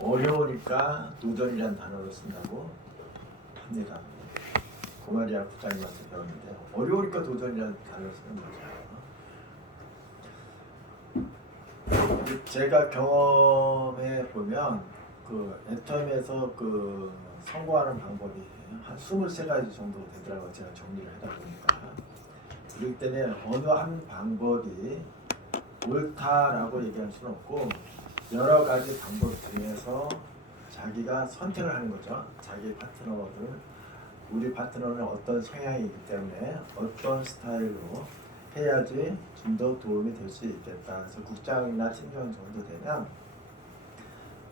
어려우니까 도전이라는 단어를 쓴다고 합니다. 고마리아 국장님한테 배웠는데 어려우니까 도전이라는 단어를 쓰는 거죠. 제가 경험해 보면 그 애텀에서 그 성공하는 방법이 한 23가지 정도 되더라고요. 제가 정리를 하다 보니까. 그럴 때는 어느 한 방법이 옳다라고 얘기할 수는 없고 여러 가지 방법 중에서 자기가 선택을 하는 거죠. 자기 파트너를 우리 파트너는 어떤 성향이기 때문에 어떤 스타일로 해야지 좀 더 도움이 될 수 있겠다. 그래서 국장이나 팀장 정도 되면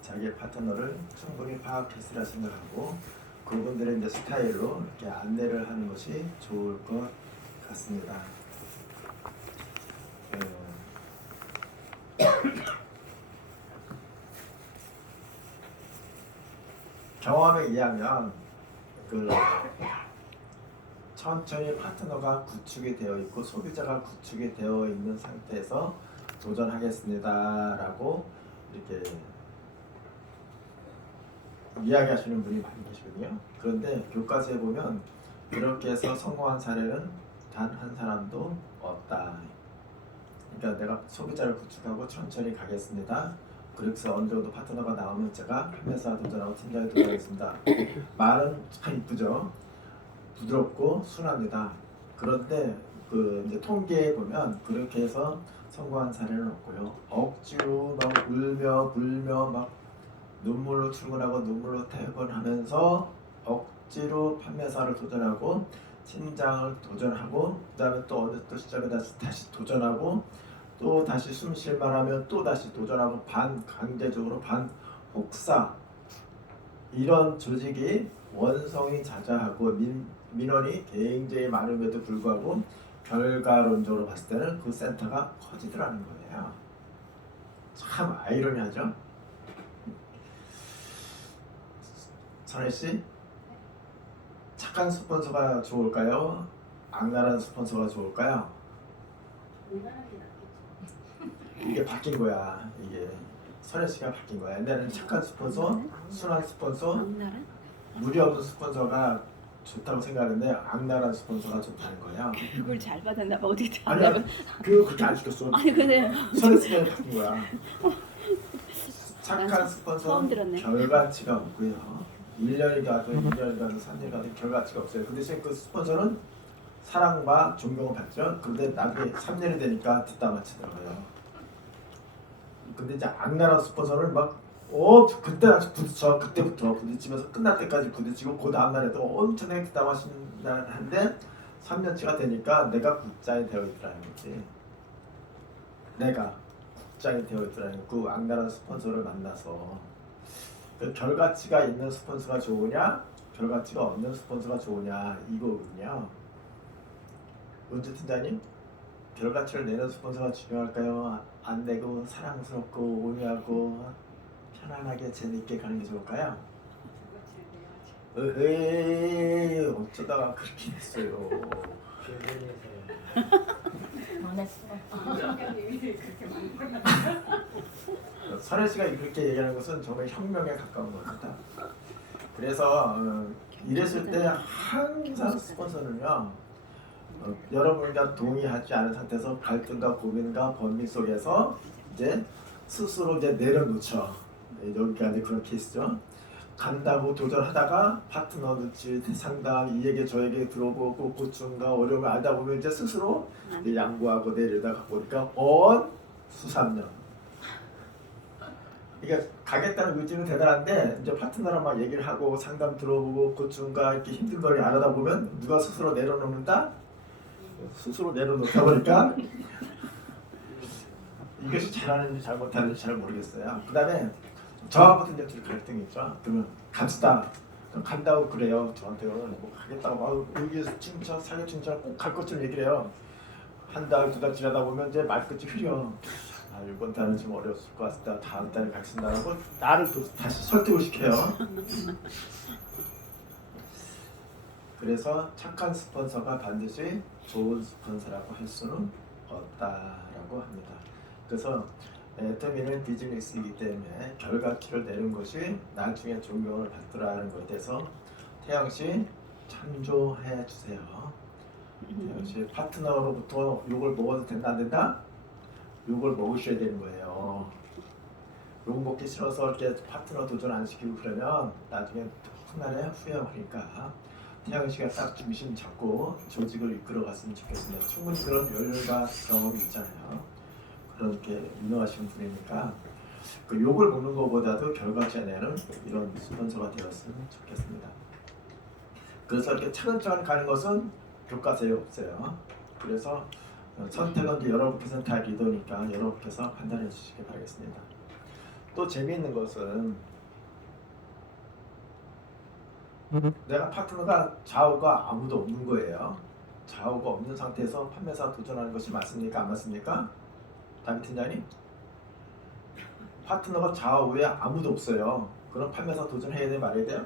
자기 파트너를 충분히 파악했으라 생각하고 그분들의 이제 스타일로 이렇게 안내를 하는 것이 좋을 것 같습니다. 경험에 의하면 그 천천히 파트너가 구축이 되어 있고 소비자가 구축이 되어 있는 상태에서 도전하겠습니다라고 이렇게 이야기하시는 분이 많이 계시거든요. 그런데 교과서에 보면 그렇게 해서 성공한 사례는 단 한 사람도 없다. 그러니까 내가 소비자를 구축하고 천천히 가겠습니다. 그래서 어느 정도 파트너가 나오면 제가 판매사 도전하고 팀장이 도전하겠습니다. 말은 참 이쁘죠. 부드럽고 순합니다. 그런데 그 이제 통계에 보면 그렇게 해서 성공한 사례는 없고요. 억지로 막 울며 불며 막 눈물로 출근하고 눈물로 퇴근하면서 억지로 판매사를 도전하고 팀장을 도전하고 그다음에 또 어느 또 시점에 다시 도전하고 또 다시 숨 쉴만 하면 또 다시 도전하고 반강제적으로 반혹사 이런 조직이 원성이 자자하고 민원이 굉장히 많음에도 불구하고 결과론적으로 봤을 때는 그 센터가 커지더라는 거예요. 참 아이러니하죠? 선혜씨? 착한 스폰서가 좋을까요? 악랄한 스폰서가 좋을까요? 이게 바뀐 거야. 이게 선혜씨가 바뀐 거야. 옛날에는 착한 스폰서, 순한 스폰서, 무리 없는 스폰서가 좋다고 생각하는데 악랄한 스폰서가 좋다는 거야. 그걸 잘 받았나 봐. 어디 아니야, 그렇게 안 시켰어. 아니 근데 선혜씨가 바뀐 거야. 착한 처음 스폰서는 들었네. 결과치가 없고요. 1년이 가도 2년이 가도 3년이 가도 결과치가 없어요. 그 대신 그 스폰서는 사랑과 존경을 받죠. 그런데 나중에 3년이 되니까 뒷담화치더라고요. 근데 이제 악랄한 스폰서는 막 그때 아주 부딪혀 그때부터 부딪히면서 끝날 때까지 부딪히고 그 다음날에도 엄청나게 뒷담화하는데 3년치가 되니까 내가 국장이 되어 있더라는 거지. 내가 국장이 되어 있더라는 그 악랄한 스폰서를 만나서 그 결과치가 있는 스폰서가 좋으냐 결과치가 없는 스폰서가 좋으냐 이거거든요. 은주 팀장님, 결과치를 내는 스폰서가 중요할까요? 안 내고 사랑스럽고 온유하고 편안하게 재밌게 가는 게 좋을까요? 에이 어쩌다가 그렇게 됐어요. 설혜 씨가 그렇게 얘기하는 것은 정말 혁명에 가까운 겁니다. 그래서 이랬을 때 항상 스폰서는요 여러분과 동의하지 않은 상태에서 갈등과 고민과 번미 속에서 이제 스스로 이제 내려놓죠. 여기가 이제 그런 케이스죠. 간다고 도전하다가 파트너 눈치 상담 이 얘기 저 얘기 들어보고 고충과 어려움을 알다 보면 이제 스스로 양보하고 내려다가 보니까 수삼년. 그러니까 가겠다는 의지는 대단한데 이제 파트너랑 막 얘기를 하고 상담 들어보고 고충과 이렇게 힘든 걸 안 하다 보면 누가 스스로 내려놓는다? 스스로 내려놓다 보니까 이것이 잘하는지 잘못하는지 잘 모르겠어요. 그 다음에 저하고도 이제 둘이 갈등이 있죠. 그러면 갑시다. 그럼 간다고 그래요. 저한테는 뭐 가겠다고 막 여기에서 진짜 사기친처럼 꼭 갈 것처럼 얘기를 해요. 한 달, 두 달 지나다 보면 이제 말끝이 흐려. 이번 달은 좀 어려웠을 것 같다. 다음 달에 가신다고 나를 또 다시 설득을 시켜요. 그래서 착한 스폰서가 반드시 좋은 스폰서라고 할 수는 없다라고 합니다. 그래서 애터미는 비즈니스이기 때문에 결과치를 내는 것이 나중에 존경을 받더라는 것에 대해서 태양씨 참조해 주세요. 태양씨 파트너로부터 욕을 먹어도 된다 안 된다? 욕을 먹으셔야 되는 거예요. 욕 먹기 싫어서 이렇게 파트너 도전 안 시키고 그러면 나중에 훗날에 후회하니까 태양씨가 딱 중심 잡고 조직을 이끌어갔으면 좋겠습니다. 충분히 그런 열과 경험이 있잖아요. 그렇게 유능하신 분이니까 그 욕을 먹는 것보다도 결과치 내는 이런 스폰서가 되었으면 좋겠습니다. 그래서 이렇게 차근차근 가는 것은 교과서에 없어요. 그래서 선택은 이제 여러분께서 다 리더니까 여러분께서 판단해 주시기 바라겠습니다. 또 재미있는 것은 내가 파트너가 좌우가 아무도 없는 거예요. 좌우가 없는 상태에서 판매사 도전하는 것이 맞습니까? 안 맞습니까? 담임 팀장님? 파트너가 좌우에 아무도 없어요. 그럼 판매사 도전해야 돼 말해야 돼요?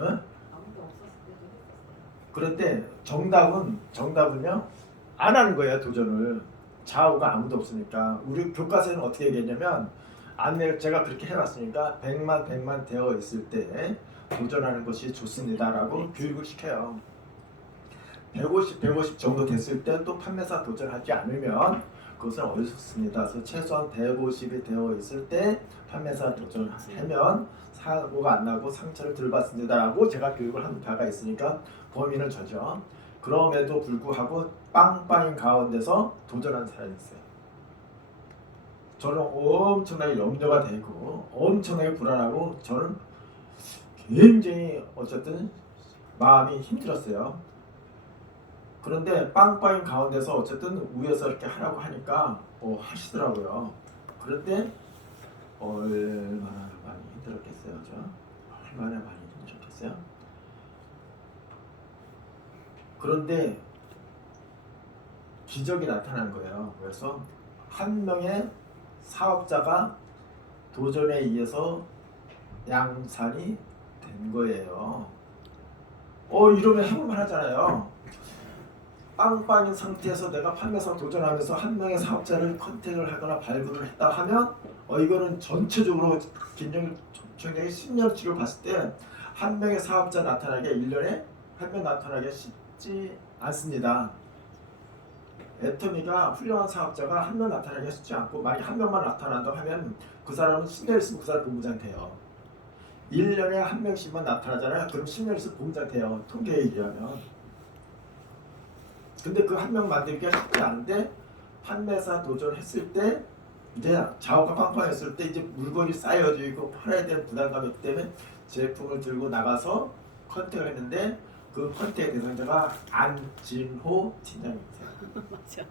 응? 아무도 없었을 때도 했었어요. 그런데 정답은요 안 하는 거예요. 도전을. 좌우가 아무도 없으니까. 우리 교과서에는 어떻게 얘기했냐면 안내를 제가 그렇게 해놨으니까 100만 되어 있을 때 도전하는 것이 좋습니다라고 교육을 시켜요. 150 정도 됐을 때 또 판매사 도전하지 않으면 그것은 어리석습니다. 그래서 최소한 150이 되어 있을 때 판매사 도전하면 사고가 안 나고 상처를 덜 받습니다라고 제가 교육을 한 바가 있으니까 범인은 저죠. 그럼에도 불구하고 빵빵인 가운데서 도전한 사람이 있어요. 저는 엄청나게 염려가 되고 엄청나게 불안하고 저는 굉장히 어쨌든 마음이 힘들었어요. 그런데 빵빵인 가운데서 어쨌든 위에서 이렇게 하라고 하니까 하시더라고요. 그런데 얼마나 많이 힘들었겠어요. 얼마나 많이 힘들었겠어요. 그런데 기적이 나타난 거예요. 그래서 한 명의 사업자가 도전에 의해서 양산이 된 거예요. 이러면 해볼만 하잖아요. 빵빵인 상태에서 내가 판매사 도전하면서 한 명의 사업자를 컨택을 하거나 발굴을 했다 하면 이거는 전체적으로 굉장히 10년치를 봤을 때 한 명의 사업자 나타나게 1년에 한 명 나타나기 쉽지 않습니다. 애터미가 훌륭한 사업자가 한 명 나타나기 쉽지 않고 만약 한 명만 나타난다고 하면 그 사람은 10년 있으면 그 사람 본부장 돼요. 1년에 한 명씩만 나타나잖아요. 그럼 10년 있으면 본부장 돼요. 통계에 의하면. 근데 그 한 명 만들기가 쉽지 않은데 판매사 도전했을 때 이제 좌우가 빵빵했을 때 이제 물건이 쌓여지고 팔아야 되는 부담감이 있기 때문에 제품을 들고 나가서 컨택을 했는데 그 컨택 대상자가 안진호 팀장입니다. 맞아.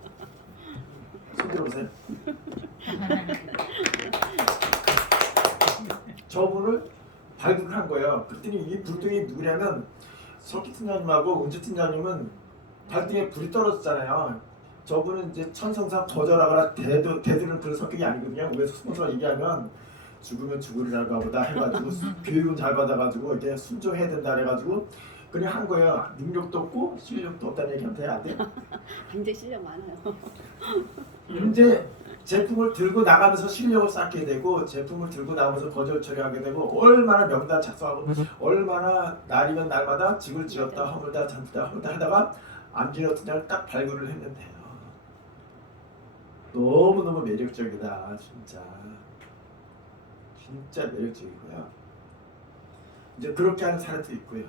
손 들어보세요. 저분을 발굴한 거예요. 그랬더니 이 불등이 누구냐면 석기 팀장님하고 은주 팀장님은 발등에 불이 떨어졌잖아요. 저분은 이제 천성상 거절하거나 대두는 그런 성격이 아니거든요. 왜 스폰서가 얘기하면 죽으면 죽으리라고 보다 해가지고 교육은 잘 받아가지고 이제 순종해야 된다 해가지고 그냥 한 거예요. 능력도 없고 실력도 없다는 얘기하면 돼요? 안 돼요? 굉장히 실력 많아요. 이제 제품을 들고 나가면서 실력을 쌓게 되고 제품을 들고 나오면서 거절 처리하게 되고 얼마나 명단 작성하고 얼마나 날이면 날마다 직을 지었다 허물다 잠다 하다가 안진호 팀장을 딱 발굴을 했는데요. 너무너무 매력적이다. 진짜 매력적이고요. 이제 그렇게 하는 사례도 있고요.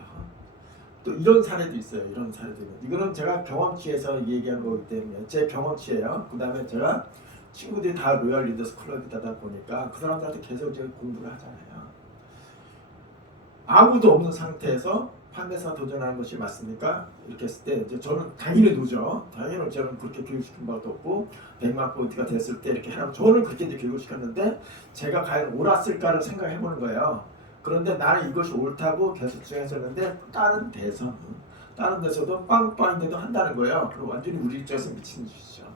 또 이런 사례도 있어요. 이런 사례도 있고. 이거는 제가 경험치에서 얘기한 거기 때문에 제 경험치예요. 그 다음에 제가 친구들이 다 로얄 리더스 클럽이다 보니까 그 사람들한테 계속 제가 공부를 하잖아요. 아무도 없는 상태에서 판매사 도전하는 것이 맞습니까? 이렇게 했을 때 이제 저는 당연히 노죠. 당연히 저는 그렇게 교육시킨 바도 없고 100만 포인트가 됐을 때 이렇게 하라고 저는 그렇게 이제 교육을 시켰는데 제가 과연 옳았을까를 생각해 보는 거예요. 그런데 나는 이것이 옳다고 계속 주장했었는데 다른 데서도 빵빵인데도 한다는 거예요. 그럼 완전히 우리 입장에서 미친 짓이죠.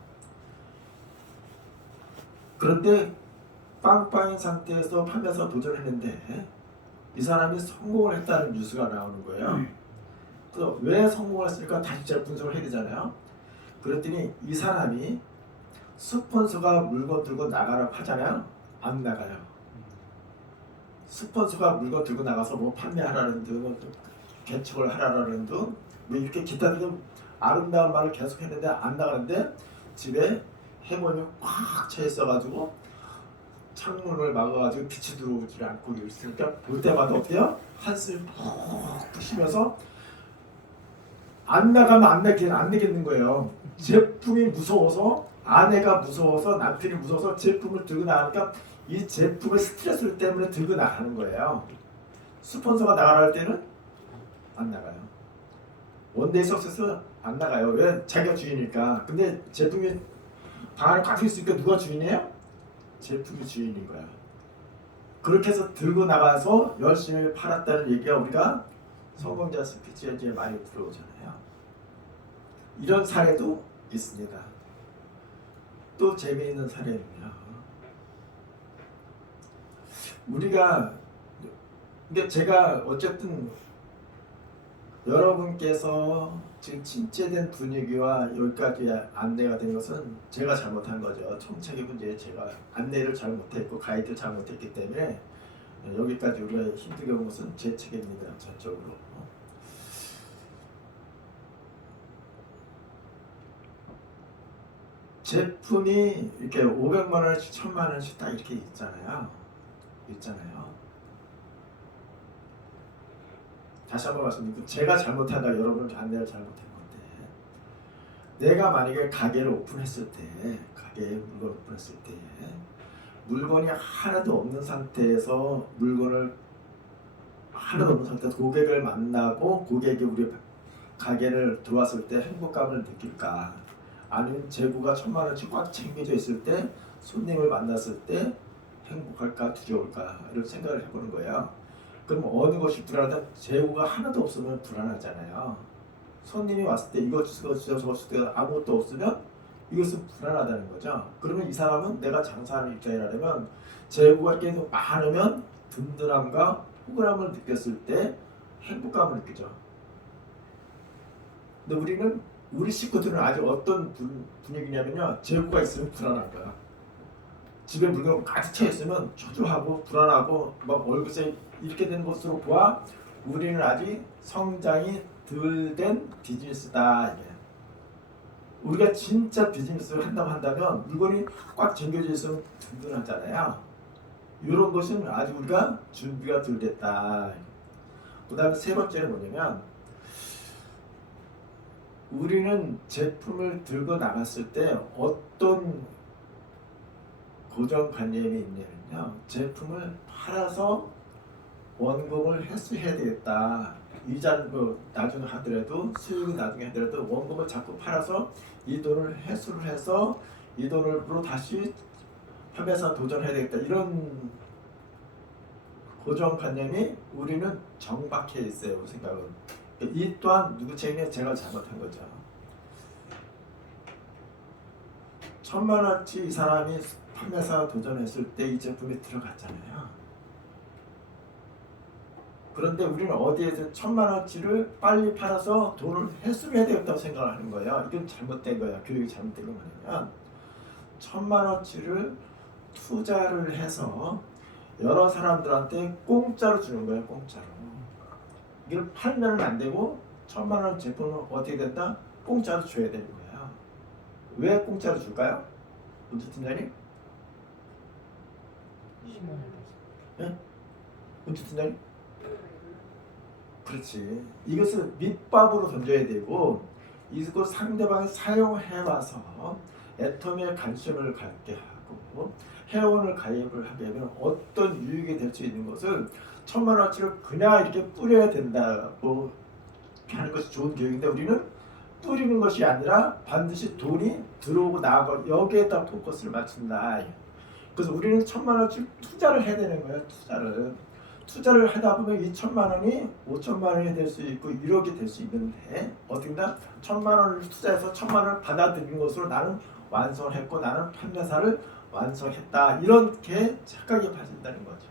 그런데 빵빵인 상태에서 판매사 도전했는데 이 사람이 성공을 했다는 뉴스가 나오는 거예요. 그래서 왜 성공을 했을까 다시 제가 분석을 해야 되잖아요. 그랬더니 이 사람이 스폰서가 물건 들고 나가라고 하잖아요. 안 나가요. 스폰서가 물건 들고 나가서 뭐 판매하라는 둥, 뭐 개척을 하라는 둥, 뭐 이렇게 기타 등등 아름다운 말을 계속 했는데 안 나가는데 집에 해몬이 꽉 차 있어가지고 창문을 막아가지고 빛이 들어오지 않고 있으니까 볼 때마다 어때요? 한숨 푹 쉬면서 안 나가면 안 되겠는 거예요. 제품이 무서워서, 아내가 무서워서, 남편이 무서워서 제품을 들고 나가니까 이 제품의 스트레스 때문에 들고 나가는 거예요. 스폰서가 나가라 할 때는 안 나가요. 원데이 석세스 안 나가요. 왜? 자기가 주인이니까. 근데 제품이 방 안에 꽉 있으니까 누가 주인이에요? 제품이 주인인 거야. 그렇게 해서 들고 나가서 열심히 팔았다는 얘기가 우리가 성공자 스피치에 이제 많이 들어오잖아요. 이런 사례도 있습니다. 또 재미있는 사례입니다. 우리가 근데 제가 어쨌든 여러분께서 지금 침체된 분위기와 여기까지 안내가 된 것은 제가 잘못한 거죠. 총책의 문제에 제가 안내를 잘 못했고 가이드를 잘 못했기 때문에 여기까지 우리가 힘들게 온 것은 제 책임입니다. 전적으로. 제품이 이렇게 500만 원씩 1000만 원씩 딱 이렇게 있잖아요. 다시 한번 말씀드리고 제가 잘못하다 여러분 안내를 잘못한 건데 내가 만약에 가게를 오픈했을 때 물건이 하나도 없는 상태에서 고객을 만나고 고객이 우리 가게를 들어왔을 때 행복감을 느낄까 아니면 재고가 1000만 원씩 꽉 챙겨져 있을 때 손님을 만났을 때 행복할까 두려울까 이런 생각을 해보는 거예요. 그럼 어느 것이 불안하다? 재고가 하나도 없으면 불안하잖아요. 손님이 왔을 때 이것 주세요 저것 주세요 아무것도 없으면 이것은 불안하다는 거죠. 그러면 이 사람은 내가 장사하는 입장이라면 재고가 계속 많으면 든든함과 호감을 느꼈을 때 행복감을 느끼죠. 근데 우리 식구들은 아직 어떤 분위기냐면요. 재고가 있으면 불안한 거야. 집에 물건 가득 차 있으면 초조하고 불안하고 막 월급세 이렇게 되는 것으로 보아 우리는 아직 성장이 덜 된 비즈니스다. 이게. 우리가 진짜 비즈니스를 한다면 물건이 꽉 잠겨져 있으면 든든하잖아요. 이런 것은 아직 우리가 준비가 덜 됐다. 그 다음에 세 번째는 뭐냐면 우리는 제품을 들고 나갔을 때 어떤 고정관념이 있냐면요. 제품을 팔아서 원금을 회수해야 되겠다. 이자는 나중에 하더라도 수익이 나중에 하더라도 원금을 자꾸 팔아서 이 돈을 회수를 해서 이 돈으로 다시 판매사 도전해야 되겠다. 이런 고정관념이 우리는 정박해 있어요. 우리 생각은. 이 또한 누구 책임이냐? 제가 잘못한 거죠. 1000만 원치 이 사람이 판매사 도전했을 때 이 제품이 들어갔잖아요. 그런데 우리는 어디에서 1000만 원치를 빨리 팔아서 돈을 회수를 해야 되겠다고 생각을 하는 거예요. 이건 잘못된 거예요. 교육이 잘못된 건 뭐냐면 1000만 원치를 투자를 해서 여러 사람들한테 공짜로 주는 거예요. 공짜로. 이걸 팔면 안 되고 1000만 원 제품은 어떻게 된다? 공짜로 줘야 되는 거예요. 왜 공짜로 줄까요? 은주 팀장님? 네? 은주 팀장님? 그렇지. 이것을 밑밥으로 던져야 되고 이걸 상대방이 사용해와서 애터미에 관심을 갖게 하고 회원을 가입을 하게 되면 어떤 유익이 될 수 있는 것을 1000만 원치를 그냥 이렇게 뿌려야 된다고 하는 것이 좋은 교육인데 우리는 뿌리는 것이 아니라 반드시 돈이 들어오고 나가고 여기에다 포커스를 맞춘다. 그래서 우리는 1000만 원치 투자를 해야 되는 거예요. 투자를 하다 보면 이 1000만 원이 5천만 원이 될 수 있고 1억이 될 수 있는데 어딘가 1000만 원을 투자해서 1000만 원을 받아들이는 것으로 나는 완성했고 나는 판매사를 완성했다. 이렇게 착각이 빠진다는 거죠.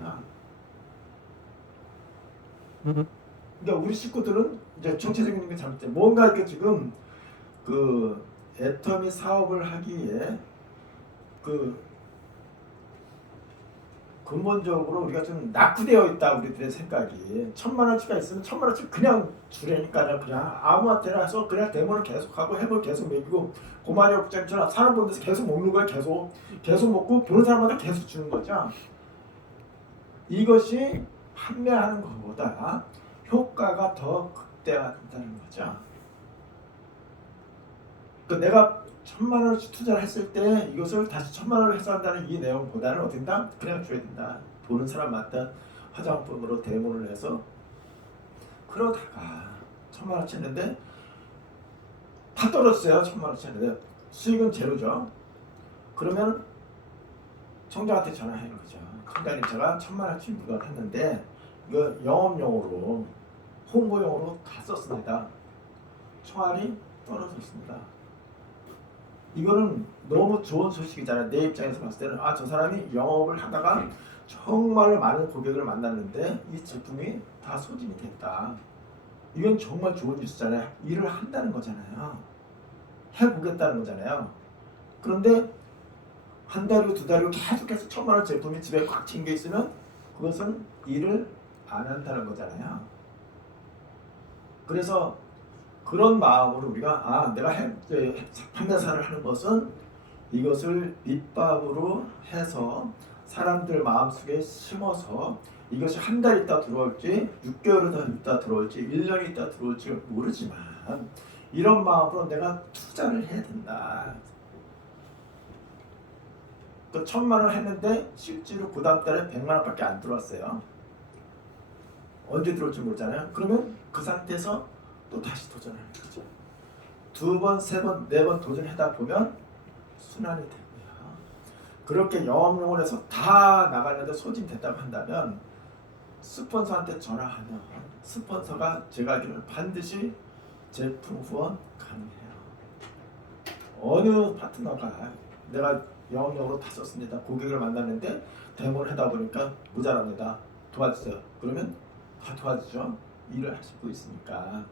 그러니까 우리 식구들은 이제 정체적인 게 잘못돼. 뭔가 이렇게 지금 그 애터미 사업을 하기에 그 근본적으로 우리가 좀 낙후되어 있다 우리들의 생각이. 1,000만 원치가 있으면 1,000만 원치 그냥 주라니까요. 그냥 아무한테나 해서 그냥 대본을 계속하고 해볼 계속 먹이고 고마리오 국장처럼 사람 보는 데서 계속 먹는 거예요. 계속 먹고 보는 사람마다 계속 주는 거죠. 이것이 판매하는 것보다 효과가 더 극대화된다는 거죠. 그 내가 1,000만 원씩 투자를 했을 때 이것을 다시 1,000만 원을 회수한다는 이 내용보다는 어딘가 그냥 줘야 된다. 보는 사람마다 화장품으로 대모를 해서 그러다가 1,000만 원치 했는데 다 떨어졌어요. 1,000만 원치 했는데 수익은 제로죠. 그러면 청장한테 전화하는 거죠. 청장님 제가 1,000만 원치 물건 했는데 이거 영업용으로 홍보용으로 다 썼습니다. 총알이 떨어졌습니다. 이거는 너무 좋은 소식이잖아요. 내 입장에서 봤을 때는 아, 저 사람이 영업을 하다가 정말 많은 고객을 만났는데 이 제품이 다 소진이 됐다. 이건 정말 좋은 뉴스잖아요. 일을 한다는 거잖아요. 해보겠다는 거잖아요. 그런데 한 달이고 두 달이고 계속해서 1,000만 원 제품이 집에 꽉 챙겨 있으면 그것은 일을 안 한다는 거잖아요. 그래서 그런 마음으로 우리가 아, 내가 판매사를 하는 것은 이것을 밑밥으로 해서 사람들 마음속에 심어서 이것이 한 달 있다 들어올지 6개월 있다 들어올지 1년 있다 들어올지 모르지만 이런 마음으로 내가 투자를 해야 된다. 그 1,000만 원 했는데 실제로 그 다음 달에 100만 원밖에 안 들어왔어요. 언제 들어올지 모르잖아요. 그러면 그 상태에서 또 다시 도전하는 거죠. 2번, 3번, 4번 도전하다 보면 순환이 되고요. 그렇게 영업용을 해서 다 나가는데 소진됐다고 한다면 스폰서한테 전화하면 스폰서가 제가 알기로는 반드시 제품 후원 가능해요. 어느 파트너가 내가 영업용으로 다 썼습니다. 고객을 만났는데 데모를 하다 보니까 모자랍니다. 도와주세요. 그러면 다 도와주죠. 일을 하시고 있으니까.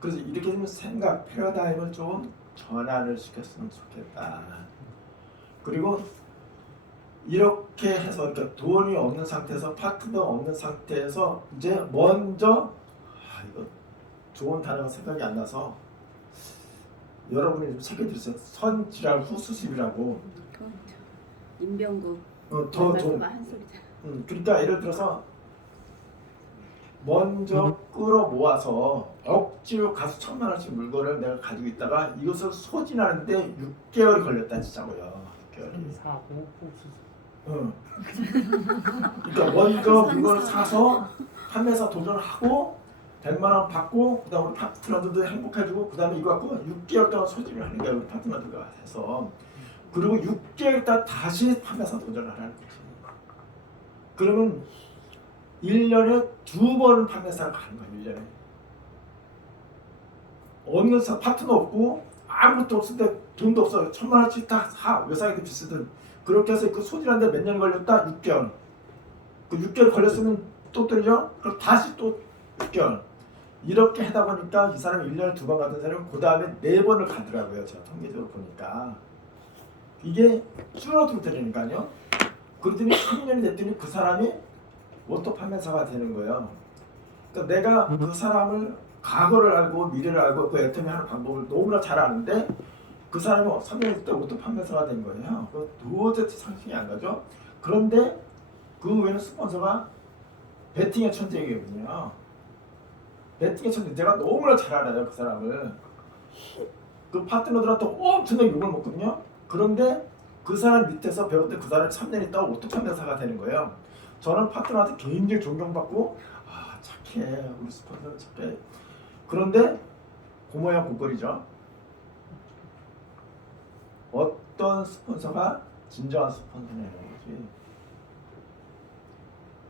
그래서 이렇게 좀 생각, 패러다임을 좀 전환을 시켰으면 좋겠다. 그리고 이렇게 해서 그러니까 돈이 없는 상태에서 파트너 없는 상태에서 이제 먼저 이거 좋은 단어가 생각이 안 나서 여러분이 좀 책에 들으세요. 선지랄 후수습이라고. 임병국 더 좋은. 한 소리잖아. 그러니까 예를 들어서 먼저 끌어모아서 억지로 가서 1,000만 원씩 물건을 내가 가지고 있다가 이것을 소진하는데 6개월이 걸렸다 치자고요. 6개월이. 사고 복수. 그러니까 먼저 물건을 사서 판매사 도전하고 100만 원 받고 그다음에 우리 파트너들도 행복해지고 그다음에 이거 갖고 6개월 동안 소진을 하는 거야. 우리 파트너들과 해서. 그리고 6개월 있다 다시 판매사 도전을 하는 거지. 그러면 1년에 2번 판매사를 가는 거야. 1년에. 어느 파트너 없고 아무것도 없을 때 돈도 없어. 1,000만 원씩 다 사. 외상에도 비쓰든. 그렇게 해서 그 소진하는데 몇 년 걸렸다? 6개월. 그 6개월 걸렸으면 또 떨어져? 그럼 다시 또 6개월. 이렇게 하다 보니까 이 사람이 1년에 2번 갔던 사람은 그 다음에 4번을 가더라고요. 제가 통계적으로 보니까. 이게 줄어들더라니까요. 그러더니 3년이 됐더니 그 사람이 오토 판매사가 되는 거예요. 그러니까 내가 그 사람을 과거를 알고 미래를 알고 그 애터미 하는 방법을 너무나 잘 아는데 그 사람이 3년 있을 때 오토 판매사가 된 거예요. 도저히 상식이 안 가죠. 그런데 그 외에는 스폰서가 베팅의 천재이거든요. 베팅의 천재. 제가 너무나 잘 알아요. 그 사람을. 그 파트너들한테 엄청나게 욕을 먹거든요. 그런데 그 사람 밑에서 배웠을 때 그 사람이 3년 있다가 오토 판매사가 되는 거예요. 저는 파트너한테 굉장히 존경받고 아, 착해. 우리 스폰서는 착해. 그런데 고모야 고꼴이죠. 어떤 스폰서가 진정한 스폰서냐는 거지.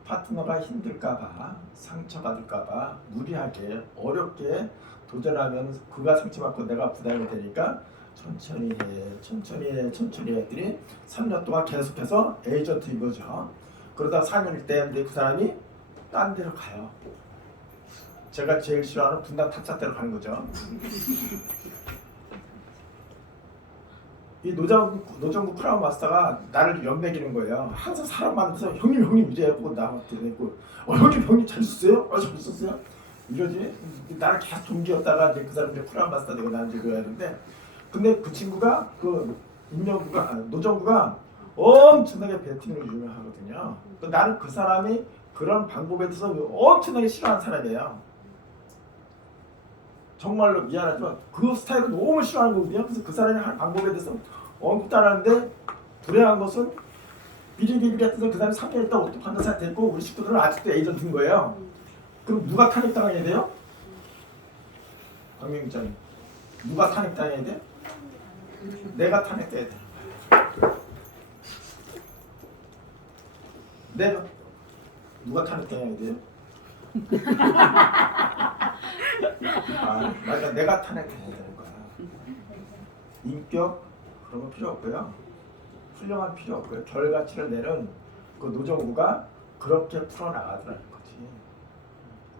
파트너가 힘들까봐 상처받을까봐 무리하게 어렵게 도전하면 그가 상처받고 내가 부담이 되니까 천천히 해 했더니 3년 동안 계속해서 에이전트인 거죠. 그러다 4년일 때 그 사람이 딴 데로 가요. 제가 제일 싫어하는 분당 탑사대로 가는 거죠. 이 노정구 크라운 마스터가 나를 연맥이는 거예요. 항상 사람 만나서 형님 이래갖고 나한테 내고 형님 잘 썼어요? 잘 썼어요? 이러지. 나를 계속 동기였다가 이제 그 사람이 크라운 마스터 되고 나는 이제 그래야 되는데 근데 그 친구가 그 노정구가 엄청나게 배팅을 유명하거든요. 나는 그 사람이 그런 방법에 대해서 엄청나게 싫어하는 사람이에요. 정말로 미안하지만 그 스타일을 너무 싫어하는 거거든요. 그래서 그 사람이 하는 방법에 대해서 엄청 따라하는데 불행한 것은 비리비리 같은 그 사람이 3년 있다 오토판도 됐고 우리 식구들은 아직도 에이전트인 거예요. 그럼 누가 탄핵당해야 돼요? 박명장님 누가 탄핵당해야 돼? 내가 탄핵돼야 돼. 내가 누가 탄핵당해야 돼요? 맞아, 내가 탄핵해야 되는 거야. 인격 그런 거 필요 없고요. 훌륭한 필요 없고요. 결가치를 내는 그 노정구가 그렇게 풀어나가더라는 거지.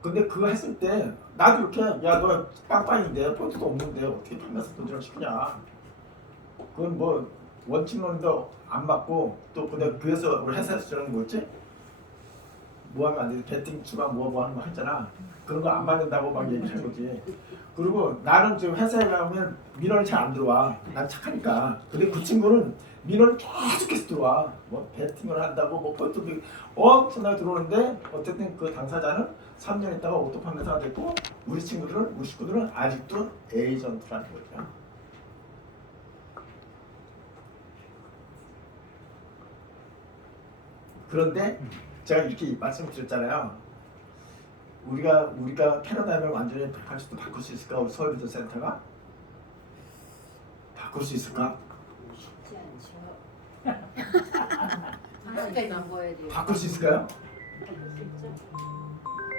근데 그거 했을 때 나도 이렇게 야 너 빵빵인데 포인트도 없는데 어떻게 판매해서 돈을 시키냐. 그건 뭐 원칙론도 안 맞고 또 근데 그래서 우리 회사에서 저런 거 뭐였지? 뭐 하면 안 돼. 배팅 추가 뭐 하는 거 했잖아. 그런 거 안 맞는다고 막 얘기하는 거지. 그리고 나는 지금 회사에 가면 민원이 잘 안 들어와. 난 착하니까. 근데 그 친구는 민원이 계속해서 들어와. 뭐 배팅을 한다고 뭐 포인트도 엄청나게 들어오는데 어쨌든 그 당사자는 3년 있다가 오토 판매사가 됐고 우리 식구들은 아직도 에이전트라는 거죠. 그런데 제가 이렇게 말씀드렸잖아요. 우리가 캐나다를 완전히 180도 바꿀 수 있을까? 우리 서울비전센터가 바꿀 수 있을까? 쉽지 않죠. 하나까지 바꿔야 돼요. 바꿀 수 있을까요? 바꿀 수 있죠.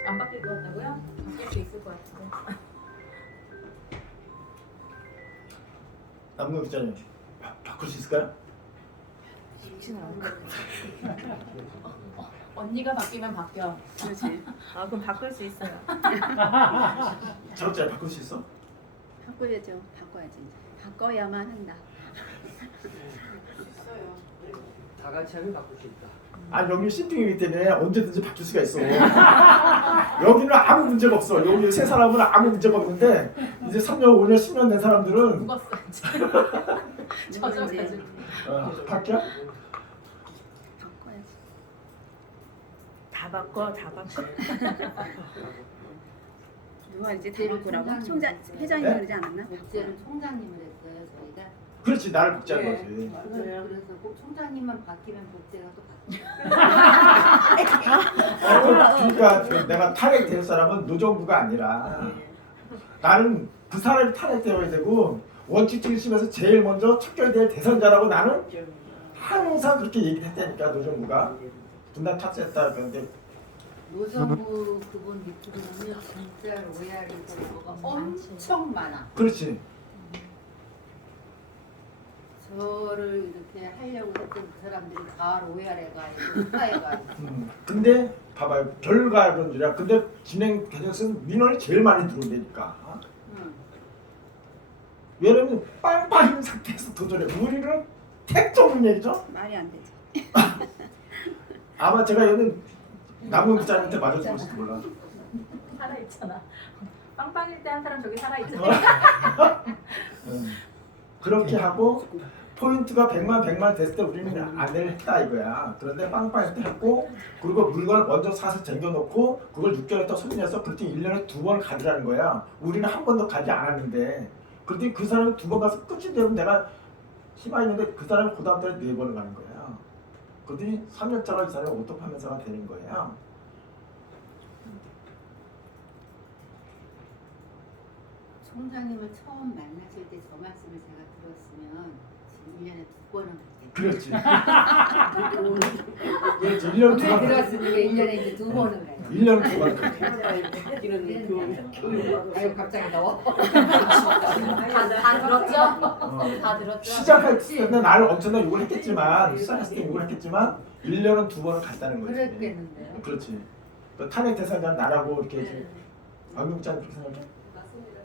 안 바뀔 것 같다고요? 바뀔 수 있을 것 같은데. 남궁 기자님 바꿀 수 있을까요? 쉽지는 않을 것 같아. 언니가 바뀌면 바뀌어. 그렇지. 아 그럼 바꿀 수 있어요. 저렇게 바꿀 수 있어? 바꿔야죠. 바꿔야지. 바꿔야만 한다. 있어요. 다 같이 하면 바꿀 수 있다. 아 여기 신팅이기 때문에 언제든지 바뀔 수가 있어. 여기는 아무 문제가 없어. 여기 세 사람은 아무 문제가 없는데 이제 3년, 5년, 10년 된 사람들은 묵었어 이제. 젖어가지고. 바뀌어? 바꿔야지. 다 바꿔 다 바꿔. 누가 이제 다 바꾸라고? 회장이 네? 그러지 않았나? 목재는 총장님을 했어요 저희가. 그렇지 나를 복제한 거지. 맞아요. 그래서 꼭 총장님만 바뀌면 목재가 또 바뀌어. 그러니까 내가 탄핵될 사람은 노정부가 아니라 나는 그 사람이 탄핵되어야 되고 원칙 중심에서 제일 먼저 척결될 대선자라고 나는 항상 그렇게 얘기를 했다니까 노정부가 분단 탓했다 그런데 노정부 그분 밑으로 보면 진짜 로얄이 뭐가 엄청 많아. 그렇지. 저를 이렇게 하려고 했던 그 사람들이 다 로얄해가 아니고 스타해가 아니고. 근데 봐봐요 결과론이라 근데 진행 과정에서는 민원이 제일 많이 들어온다니까. 응. 왜냐면 빵빵한 상태에서 도전해. 우리는 택도 없는 얘기죠. 말이 안 되지. 아마 제가 여기 남궁 기자님한테 맞아 죽을지도 몰라. 살아있잖아. 빵빵일 때 한 사람 저기 살아있잖아. 그렇게 하고 포인트가 100만 됐을 때 우리는 안을 했다 이거야. 그런데 빵빵할 때 했고 그리고 물건을 먼저 사서 쟁겨놓고 그걸 6개월 있다 소진해서 그랬더니 1년에 2번 가더라는 거야. 우리는 한 번도 가지 않았는데 그랬더니 그 사람이 2번 가서 끝이 되면 내가 희망 있는데 그 사람이 그 다음 달에 4번을 가는 거야. 그랬더니 3년짜리 이 사람이 오토 판매사가 되는 거야. 총장님을 처음 만났을 때 저 말씀을 제가 들었으면 지금 1년에 2번은 갔겠죠. 그렇지. 그렇지. 1년 오늘 2번. 들었으니까 1년에 이제 2번은 가요. 1년 2번. 이런 교육. 아유 갑자기 더워. 다 들었죠? 다 들었죠? 시작할 때는 나를 엄청나게 욕을 했겠지만 시작했을 때 욕을 했겠지만 1년은 2번은 갔다는 거지. 그랬겠는데요. 그렇지. 그 탄핵 대상자는 나라고 이렇게 박명장 그렇게 생각해? 맞습니다.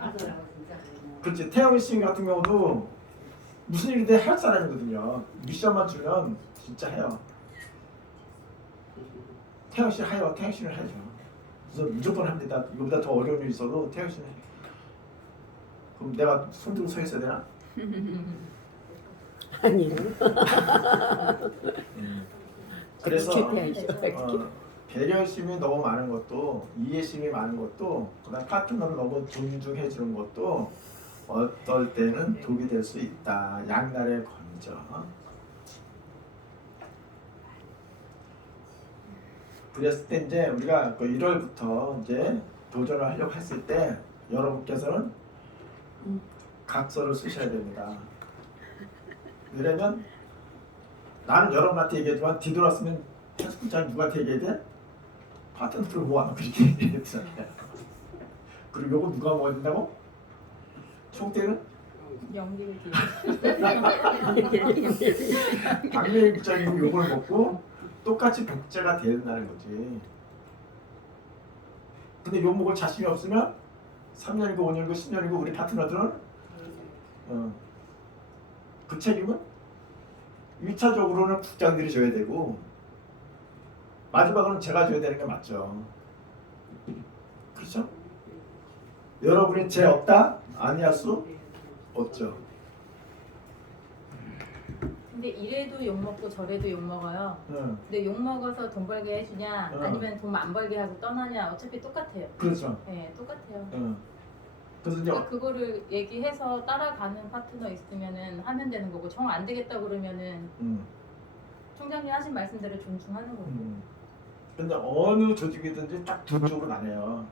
그러더라고 진짜 그러면. 그렇지. 태영 씨 같은 경우도 무슨 일이든 할 사람이거든요. 미션만 주면 진짜 해요. 태영 씨 해요. 태영 씨는 해죠. 그래서 무조건 합니다. 이거보다 더 어려운 일이 있어도 태영 씨는 해. 그럼 내가 손 들고 서 있어야 되나? 아니요. 그래서 실패하죠. 배려심이 너무 많은 것도, 이해심이 많은 것도, 그다음 파트너를 너무 존중해 주는 것도 어떨 때는 독이 될 수 있다. 양날의 검이죠. 그랬을 때 이제 우리가 그 1월부터 이제 도전을 하려고 했을 때 여러분께서는 각서를 쓰셔야 됩니다. 왜냐면 나는 여러분한테 얘기하지만 뒤돌았으면 편집장 누구한테 얘기해야 돼? 파트너를 모아놓고 이렇게 얘기했잖아요. 그리고 요거 누가 먹어야 된다고? 총대는? 연기를 박명희 국장님이 요걸 먹고 똑같이 복제가 된다는 거지. 근데 요 먹을 자신이 없으면 3년이고 5년이고 10년이고 우리 파트너들은 그 책임은 1차적으로는 국장들이 져야 되고 마지막으로는 제가 져야 되는 게 맞죠. 그렇죠? 여러분이 죄 없다? 아니할 수 없죠. 근데 이래도 욕 먹고 저래도 욕 먹어요. 응. 근데 욕 먹어서 돈 벌게 해주냐 아니면 돈 안 벌게 하고 떠나냐 어차피 똑같아요. 그렇죠. 네, 똑같아요. 응. 그래서 이제 그러니까 그거를 얘기해서 따라가는 파트너 있으면은 하면 되는 거고 정 안 되겠다 그러면은 총장님 하신 말씀대로 존중하는 거고. 근데 어느 조직이든지 딱 두 쪽으로 나뉘어요.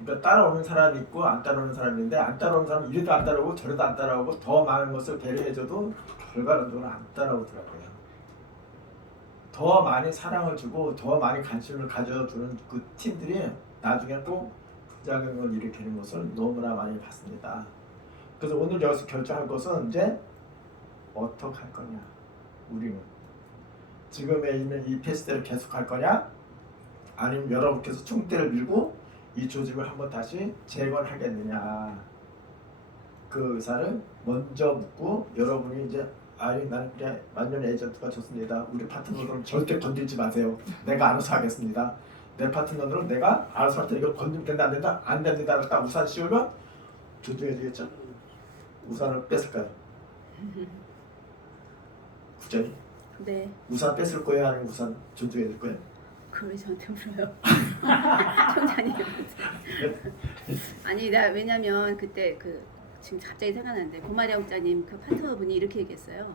그러니까 따라오는 사람이 있고 안 따라오는 사람이 있는데 안 따라오는 사람은 이래도 안 따라오고 저래도 안 따라오고 더 많은 것을 배려해줘도 결과론적으로 안 따라오더라고요. 더 많이 사랑을 주고 더 많이 관심을 가져주는 그 팀들이 나중에 또 부작용을 일으키는 것을 너무나 많이 봤습니다. 그래서 오늘 여기서 결정할 것은 이제 어떻게 할 거냐. 우리는 지금에 있는 이 페이스대로 계속 할 거냐 아니면 여러분께서 총대를 밀고 이 조직을 한번 다시 재건하겠느냐. 그 의사를 먼저 묻고 여러분이 이제 아니 나는 그냥 만년 에이전트가 좋습니다. 우리 파트너들은 절대 건들지 마세요. 내가 알아서 하겠습니다. 내 파트너들은 내가 알아서 할 테니까 건드면 된다 안 된다 안 됩니다. 딱 우산 씌우면 존중해주겠죠? 우산을 뺐을까요? 국장님 네. 우산 뺐을 거예요? 아니면 우산 존중해줄 거예요? 그걸 왜 저한테 물어요? 총장님. 아니 나 왜냐면 그때 그 지금 갑자기 생각나는데 고마리아 국장님 그 파트너분이 이렇게 얘기했어요.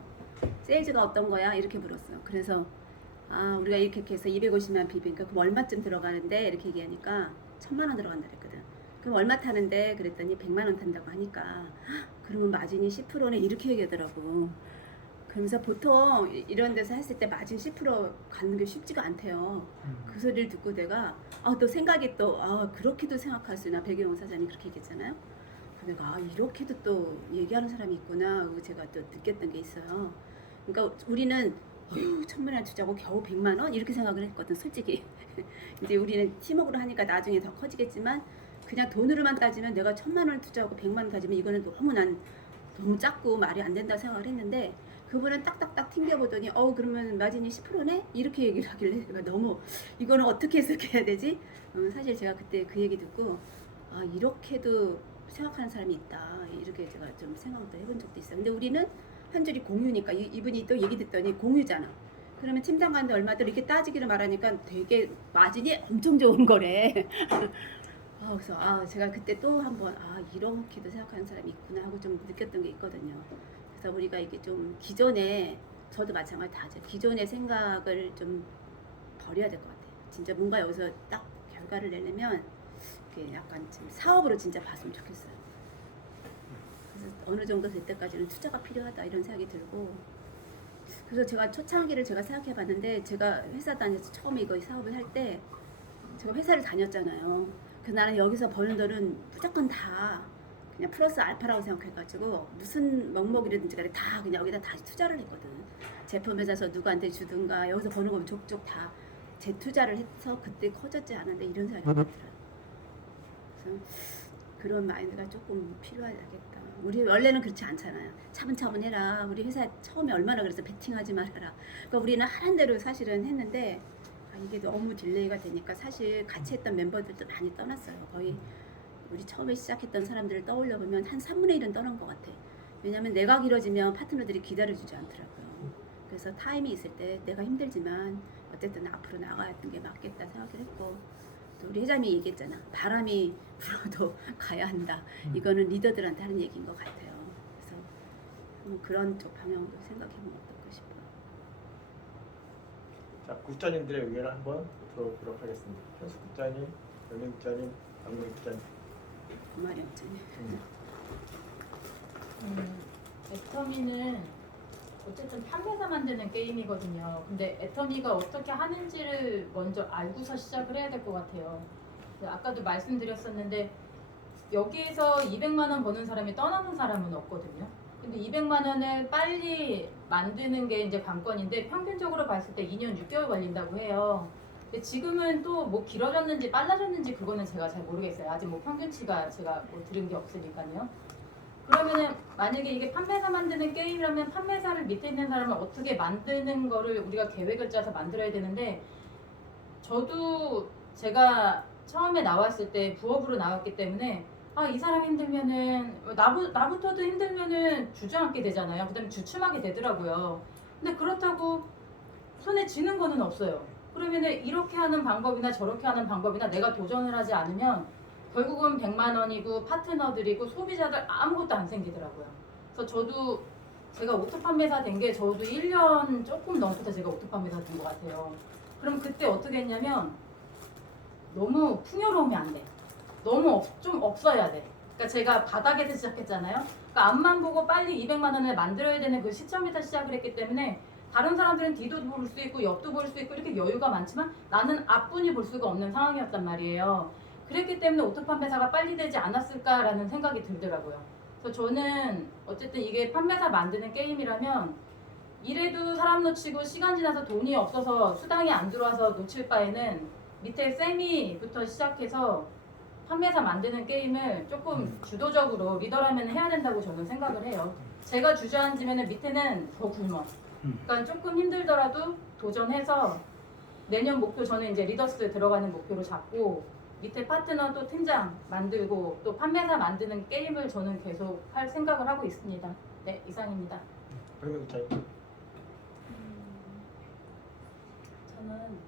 세일즈가 어떤 거야? 이렇게 물었어요. 그래서 아 우리가 이렇게 해서 250만 비비니까 그럼 얼마쯤 들어가는데 이렇게 얘기하니까 1,000만 원 들어간다 그랬거든. 그럼 얼마 타는데 그랬더니 100만 원 탄다고 하니까 그러면 마진이 10%네 이렇게 얘기하더라고. 그러면서 보통 이런 데서 했을 때 마진 10% 갖는 게 쉽지가 않대요. 그 소리를 듣고 내가 또 생각이 또 그렇게도 생각할 수 있나. 배경원 사장이 그렇게 얘기했잖아요. 내가 이렇게도 또 얘기하는 사람이 있구나 하고 제가 또 느꼈던 게 있어요. 그러니까 우리는 1,000만 원 투자하고 겨우 100만 원 이렇게 생각을 했거든 솔직히. 이제 우리는 팀워크로 하니까 나중에 더 커지겠지만 그냥 돈으로만 따지면 내가 1,000만 원 투자하고 100만 원 따지면 이거는 너무 작고 말이 안 된다 생각을 했는데 그분은 딱딱딱 튕겨보더니 그러면 마진이 10%네? 이렇게 얘기를 하길래 제가 너무 이거는 어떻게 해석해야 되지? 사실 제가 그때 그 얘기 듣고 이렇게도 생각하는 사람이 있다 이렇게 제가 좀 생각도 해본 적도 있어요. 근데 우리는 한 줄이 공유니까 이분이 또 얘기 듣더니 공유잖아. 그러면 팀장관도 얼마들 이렇게 따지기를 말하니까 되게 마진이 엄청 좋은 거래. 그래서 제가 그때 또 한번 이렇게도 생각하는 사람이 있구나 하고 좀 느꼈던 게 있거든요. 그래서 우리가 이게 좀 기존에 저도 마찬가지 다죠. 기존의 생각을 좀 버려야 될 것 같아요. 진짜 뭔가 여기서 딱 결과를 내려면 이렇게 약간 좀 사업으로 진짜 봤으면 좋겠어요. 그래서 어느 정도 될 때까지는 투자가 필요하다 이런 생각이 들고 그래서 제가 초창기를 제가 생각해봤는데 제가 회사 다녀서 처음에 이거 사업을 할 때 제가 회사를 다녔잖아요. 그래서 나는 여기서 버는 돈은 무조건 다 그냥 플러스 알파라고 생각해가지고 무슨 명목이라든지 간에 다 그냥 여기다 다시 투자를 했거든. 제품 회사에서 누구한테 주든가 여기서 버는 거면 족족 다 재투자를 해서 그때 커졌지 않은데 이런 생각이 들더라고요. 그래서 그런 마인드가 조금 필요하겠다. 우리 원래는 그렇지 않잖아요. 차분차분 해라. 우리 회사 처음에 얼마나 그래서 베팅하지 말아라. 그러니까 우리는 하는 대로 사실은 했는데 이게 너무 딜레이가 되니까 사실 같이 했던 멤버들도 많이 떠났어요. 거의 우리 처음에 시작했던 사람들을 떠올려 보면 한 3분의 1은 떠난 것 같아. 왜냐면 내가 길어지면 파트너들이 기다려주지 않더라고요. 그래서 타임이 있을 때 내가 힘들지만 어쨌든 앞으로 나가야 하는 게 맞겠다 생각을 했고, 또 우리 회장님이 얘기했잖아. 바람이 불어도 가야 한다. 이거는 리더들한테 하는 얘기인 것 같아요. 그래서 그런 쪽 방향으로 생각해보면 어떨까 싶어요. 자, 국장님들의 의견을 한번 들어보도록 하겠습니다. 현수 국장님, 영민 국장님, 강민 국장님. 고마리 영장님. 애터미는 어쨌든 판매사 만드는 게임이거든요. 근데 애터미가 어떻게 하는지를 먼저 알고서 시작을 해야 될 것 같아요. 아까도 말씀드렸었는데 여기에서 200만 원 버는 사람이 떠나는 사람은 없거든요. 근데 200만 원을 빨리 만드는 게 이제 관건인데 평균적으로 봤을 때 2년 6개월 걸린다고 해요. 근데 지금은 또 뭐 길어졌는지 빨라졌는지 그거는 제가 잘 모르겠어요. 아직 뭐 평균치가 제가 뭐 들은 게 없으니까요. 그러면은 만약에 이게 판매사 만드는 게임이라면 판매사를 밑에 있는 사람을 어떻게 만드는 거를 우리가 계획을 짜서 만들어야 되는데, 저도 제가 처음에 나왔을 때 부업으로 나왔기 때문에 이 사람 힘들면은 나부터도 힘들면은 주저앉게 되잖아요. 그다음에 주춤하게 되더라고요. 근데 그렇다고 손에 쥐는 거는 없어요. 그러면은 이렇게 하는 방법이나 저렇게 하는 방법이나 내가 도전을 하지 않으면 결국은 100만 원이고 파트너들이고 소비자들 아무것도 안 생기더라고요. 그래서 저도 제가 오토 판매사 된 게 저도 1년 조금 넘고부터 제가 오토 판매사 된 것 같아요. 그럼 그때 어떻게 했냐면 너무 풍요로우면 안 돼. 너무 좀 없어야 돼. 그러니까 제가 바닥에서 시작했잖아요. 그러니까 앞만 보고 빨리 200만 원을 만들어야 되는 그 시점부터 시작을 했기 때문에 다른 사람들은 뒤도 볼 수 있고 옆도 볼 수 있고 이렇게 여유가 많지만 나는 앞분이 볼 수가 없는 상황이었단 말이에요. 그랬기 때문에 오토 판매사가 빨리 되지 않았을까라는 생각이 들더라고요. 그래서 저는 어쨌든 이게 판매사 만드는 게임이라면 이래도 사람 놓치고 시간 지나서 돈이 없어서 수당이 안 들어와서 놓칠 바에는 밑에 세미부터 시작해서 판매사 만드는 게임을 조금 주도적으로 리더라면 해야 된다고 저는 생각을 해요. 제가 주저앉으면 밑에는 더 굶어. 그러니까 조금 힘들더라도 도전해서 내년 목표, 저는 이제 리더스 들어가는 목표로 잡고 밑에 파트너 또 팀장 만들고 또 판매사 만드는 게임을 저는 계속 할 생각을 하고 있습니다. 네, 이상입니다. 강민 국장님. 저는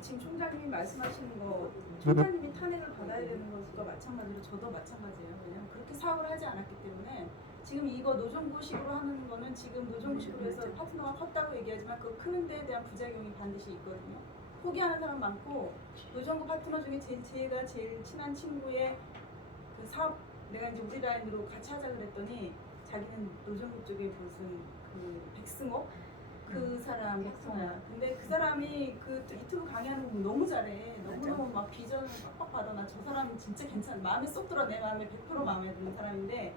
지금 총장님이 말씀하시는 거, 총장님이 탄핵을 받아야 되는 것과 마찬가지로 저도 마찬가지예요. 왜냐하면 그렇게 사업을 하지 않았기 때문에 지금 이거 노정부식으로 하는 거는 지금 노정부식으로 해서 파트너가 컸다고 얘기하지만 그 크는 데에 대한 부작용이 반드시 있거든요. 포기하는 사람 많고, 노정부 파트너 중에 제가 제일 친한 친구의 그 사업, 내가 이제 우리 라인으로 같이 하자 그랬더니 자기는 노정부 쪽에 무슨 그 백승호? 그 사람 백승호야. 근데 그 사람이 그 유튜브 강의하는 거 너무 잘해. 너무너무 막 비전을 빡빡 받아. 나 저 사람은 진짜 괜찮아. 마음에 쏙 들어. 내 마음에 100% 마음에 드는 사람인데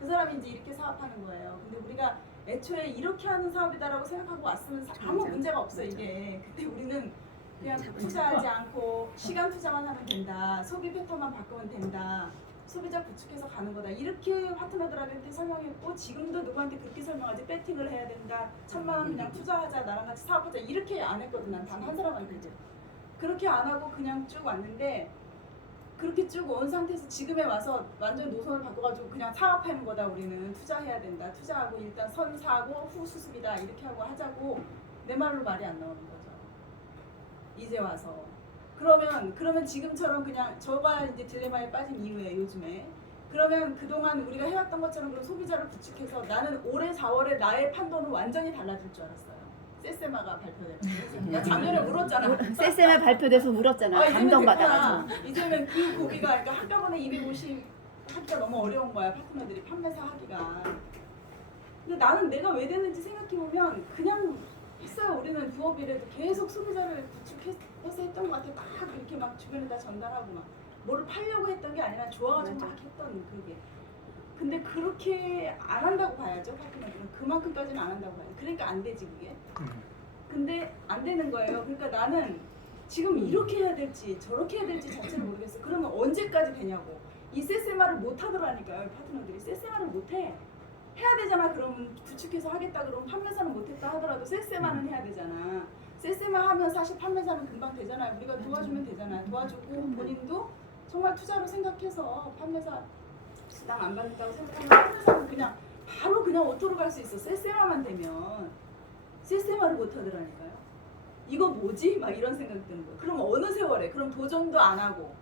그 사람이 이제 이렇게 사업하는 거예요. 근데 우리가 애초에 이렇게 하는 사업이다라고 생각하고 왔으면 아무 문제가 없어 이게. 근데 우리는 그냥 투자하지 않고 시간 투자만 하면 된다. 소비 패턴만 바꾸면 된다. 소비자 구축해서 가는 거다. 이렇게 파트너들한테 설명했고, 지금도 누구한테 그렇게 설명하지. 배팅을 해야 된다. 1,000만 원 그냥 투자하자. 나랑 같이 사업하자. 이렇게 안 했거든. 난 단 한 사람한테. 그렇게 안 하고 그냥 쭉 왔는데, 그렇게 쭉 온 상태에서 지금에 와서 완전 노선을 바꿔가지고 그냥 사업하는 거다. 우리는 투자해야 된다. 투자하고 일단 선 사고 후 수습이다. 이렇게 하고 하자고 내 말로 말이 안 나오는 거죠. 이제 와서. 그러면 지금처럼 그냥 저가 이제 딜레마에 빠진 이후에 요즘에 그러면 그동안 우리가 해왔던 것처럼 그런 소비자를 구축해서 나는 올해 4월에 나의 판도는 완전히 달라질 줄 알았어요. 세세마가 발표되면 나 작년에 울었잖아. 세세마 발표돼서 울었잖아. 감동받아가지고. 이제는 그 고비가 그러니까 한꺼번에 250 하기가 너무 어려운 거야. 파트너들이 판매사 하기가. 근데 나는 내가 왜 됐는지 생각해보면 그냥 했어요. 우리는 부업이라도 계속 소비자를 구축해서 했던 것 같아. 딱 이렇게 막 주변에다 전달하고 막 뭐를 팔려고 했던 게 아니라 좋아가지고 막 했던 그게. 근데 그렇게 안 한다고 봐야죠. 파트너들은 그만큼까지는 안 한다고 봐야죠. 그러니까 안 되지 그게. 근데 안 되는 거예요. 그러니까 나는 지금 이렇게 해야 될지 저렇게 해야 될지 자체를 모르겠어. 그러면 언제까지 되냐고. 이 세세마를 못 하더라니까요. 파트너들이 세세마를 못해. 해야 되잖아. 그러면 구축해서 하겠다 그러면 판매사는 못했다 하더라도 세세마는 해야 되잖아. 세세마 하면 사실 판매사는 금방 되잖아요. 우리가 도와주면 되잖아요. 도와주고 본인도 정말 투자로 생각해서 판매사 수당 안 받는다고 생각하면 판매사는 그냥 바로 그냥 오토로 갈 수 있어. 세세마만 되면 세세마를 못 하더라니까요. 이거 뭐지? 막 이런 생각이 드는 거예요. 그럼 어느 세월에? 그럼 도전도 안 하고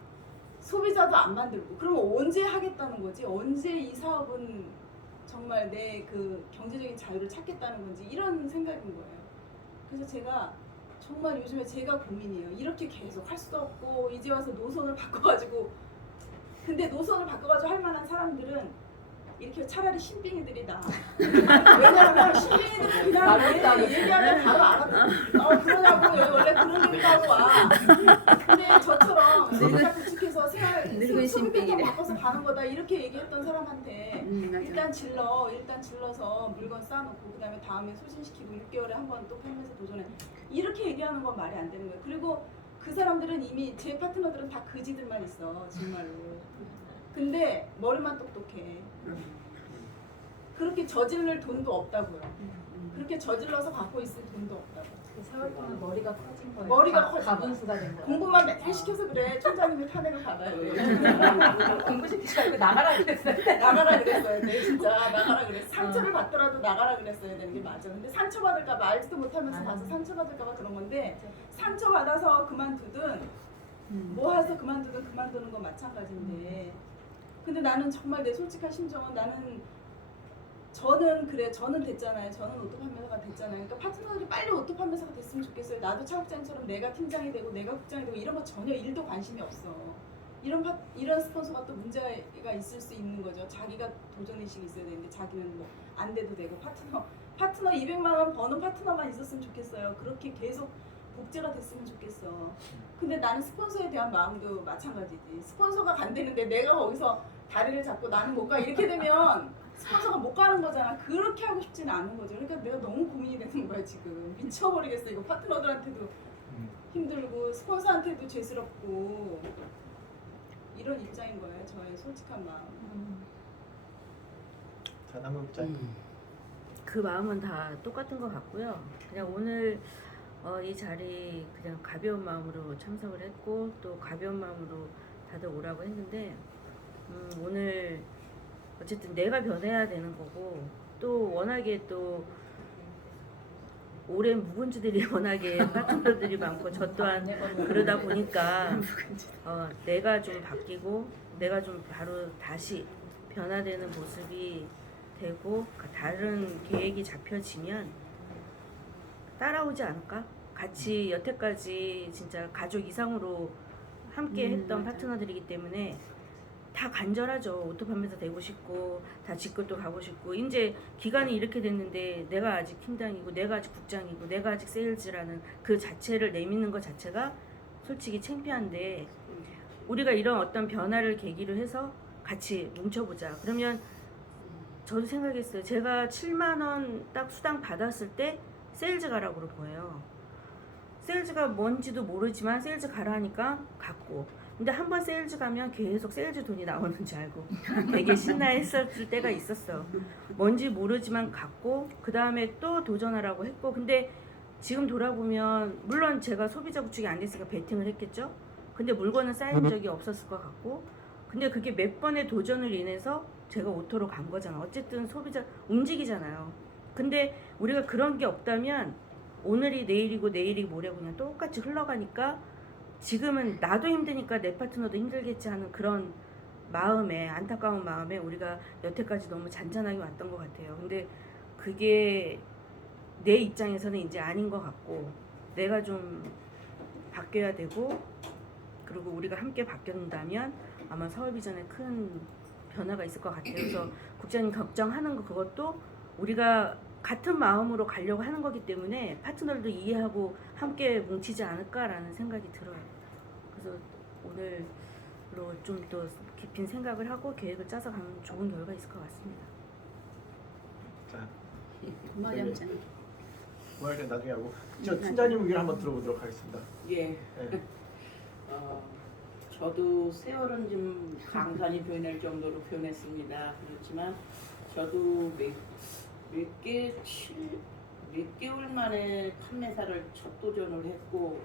소비자도 안 만들고 그러면 언제 하겠다는 거지? 언제 이 사업은 정말 내 그 경제적인 자유를 찾겠다는 건지 이런 생각인 거예요. 그래서 제가 정말 요즘에 제가 고민이에요. 이렇게 계속 할 수도 없고 이제 와서 노선을 바꿔가지고 근데 노선을 바꿔가지고 할 만한 사람들은 이렇게 차라리 신빙이들이 나. 왜냐하면 신빙이들은 그냥 얘기하면 바로 알아. 그러냐고 여기 원래 그런 얘기하고 와. 근데 저처럼 내가 구축해서 늙은 신빙이래. 바꿔서 가는 거다 이렇게 얘기했던 사람한테 맞아. 일단 질러서 물건 쌓아놓고 그다음에 다음에 소진시키고 6개월에 한 번 또 판매해서 도전해. 이렇게 얘기하는 건 말이 안 되는 거예요. 그리고 그 사람들은 이미 제 파트너들은 다 그지들만 있어 정말로. 근데 머리만 똑똑해. 그렇게 저질를 돈도 없다고요. 그렇게 저질러서 갖고 있을 돈도 없다고. 그 세월 동안 머리가 커진 거예요. 머리가 커진 가분수가 된 거예요. 공부만 맨날 시켜서 그래. 총장님이 탄핵을 받아야 돼. 공부시키지 말고 나가라 그랬어요. 나가라 그랬어야 돼. 진짜 나가라 그랬어. 상처를 받더라도 나가라 그랬어야 되는 게 맞아. 근데 상처 받을까 봐 알지도 못하면서 가서 상처 받을까 봐 그런 건데 상처 받아서 그만두든 뭐 해서 그만두든 그만두는 건 마찬가지인데 근데 나는 정말 내 솔직한 심정은 나는 저는 됐잖아요. 저는 오토 판매사가 됐잖아요. 그러니까 파트너들이 빨리 오토 판매사가 됐으면 좋겠어요. 나도 차국장처럼 내가 팀장이 되고 내가 국장이 되고 이런 거 전혀 일도 관심이 없어. 이런 스폰서가 또 문제가 있을 수 있는 거죠. 자기가 도전의식이 있어야 되는데 자기는 뭐 안 돼도 되고 파트너 200만 원 버는 파트너만 있었으면 좋겠어요. 그렇게 계속 복제가 됐으면 좋겠어. 근데 나는 스폰서에 대한 마음도 마찬가지지. 스폰서가 간대는데 내가 거기서 다리를 잡고 나는 못 가 이렇게 되면 스폰서가 못 가는 거잖아. 그렇게 하고 싶지는 않은 거죠. 그러니까 내가 너무 고민이 되는 거야 지금. 미쳐버리겠어. 이거 파트너들한테도 힘들고 스폰서한테도 죄스럽고 이런 입장인 거예요. 저의 솔직한 마음. 자, 남은 입장. 그 마음은 다 똑같은 것 같고요. 그냥 오늘 이 자리 그냥 가벼운 마음으로 참석을 했고 또 가벼운 마음으로 다들 오라고 했는데 오늘 어쨌든 내가 변해야 되는 거고 또 워낙에 또 오랜 묵은지들이 워낙에 파트너들이 많고 저 또한 그러다 보니까 내가 좀 바뀌고 내가 좀 바로 다시 변화되는 모습이 되고 다른 계획이 잡혀지면 따라오지 않을까? 같이 여태까지 진짜 가족 이상으로 함께 했던 맞아. 파트너들이기 때문에 다 간절하죠. 오토 판매사 되고 싶고 다 직급도 가고 싶고 이제 기간이 이렇게 됐는데 내가 아직 팀장이고 내가 아직 국장이고 내가 아직 세일즈라는 그 자체를 내미는 것 자체가 솔직히 창피한데 우리가 이런 어떤 변화를 계기로 해서 같이 뭉쳐보자. 그러면 저도 생각했어요. 제가 7만 원 딱 수당 받았을 때 세일즈 가라고 그럴 거예요. 세일즈가 뭔지도 모르지만 세일즈 가라 하니까 갔고 근데 한 번 세일즈 가면 계속 세일즈 돈이 나오는 줄 알고 되게 신나했었을 때가 있었어. 뭔지 모르지만 갔고 그 다음에 또 도전하라고 했고 근데 지금 돌아보면 물론 제가 소비자 구축이 안 됐으니까 베팅을 했겠죠. 근데 물건은 쌓인 적이 없었을 것 같고 근데 그게 몇 번의 도전을 인해서 제가 오토로 간 거잖아. 어쨌든 소비자 움직이잖아요. 근데 우리가 그런 게 없다면 오늘이 내일이고 내일이 모레고 그냥 똑같이 흘러가니까 지금은 나도 힘드니까 내 파트너도 힘들겠지 하는 그런 마음에 안타까운 마음에 우리가 여태까지 너무 잔잔하게 왔던 것 같아요. 근데 그게 내 입장에서는 이제 아닌 것 같고 내가 좀 바뀌어야 되고 그리고 우리가 함께 바뀐다면 아마 사업이전에 큰 변화가 있을 것 같아요. 그래서 국장님 걱정하는 거 그것도 우리가 같은 마음으로 가려고 하는 거기 때문에 파트너들도 이해하고 함께 뭉치지 않을까라는 생각이 들어요. 그래서 오늘로 좀 더 깊은 생각을 하고 계획을 짜서 가면 좋은 결과 있을 것 같습니다. 자, 고마리 함장. 뭐 할때 나중에 하고 저 팀장님 의견 한번 들어보도록 하겠습니다. 예. 네. 저도 세월은 좀 강산이 변할 정도로 변했습니다. 그렇지만 저도 몇 개월 만에 판매사를 첫 도전을 했고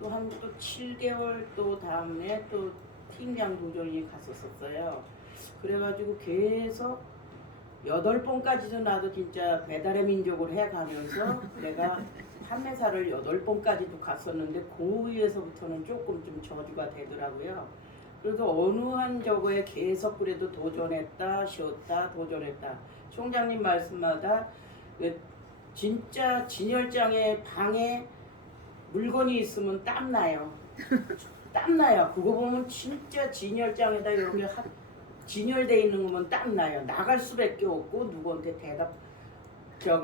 또 한 또 7개월 또 다음에 또 팀장 도전이 갔었어요. 그래가지고 계속 8번까지도 나도 진짜 배달의 민족을 해가면서 내가 판매사를 8번까지도 갔었는데 그 위에서부터는 조금 좀 저주가 되더라고요. 그래도 어느 한 저거에 계속 그래도 도전했다 쉬었다 도전했다. 총장님 말씀마다 진짜 진열장에 방에 물건이 있으면 땀나요. 땀나요. 그거 보면 진짜 진열장에다 이렇게 진열돼 있는 거면 땀나요. 나갈 수밖에 없고 누구한테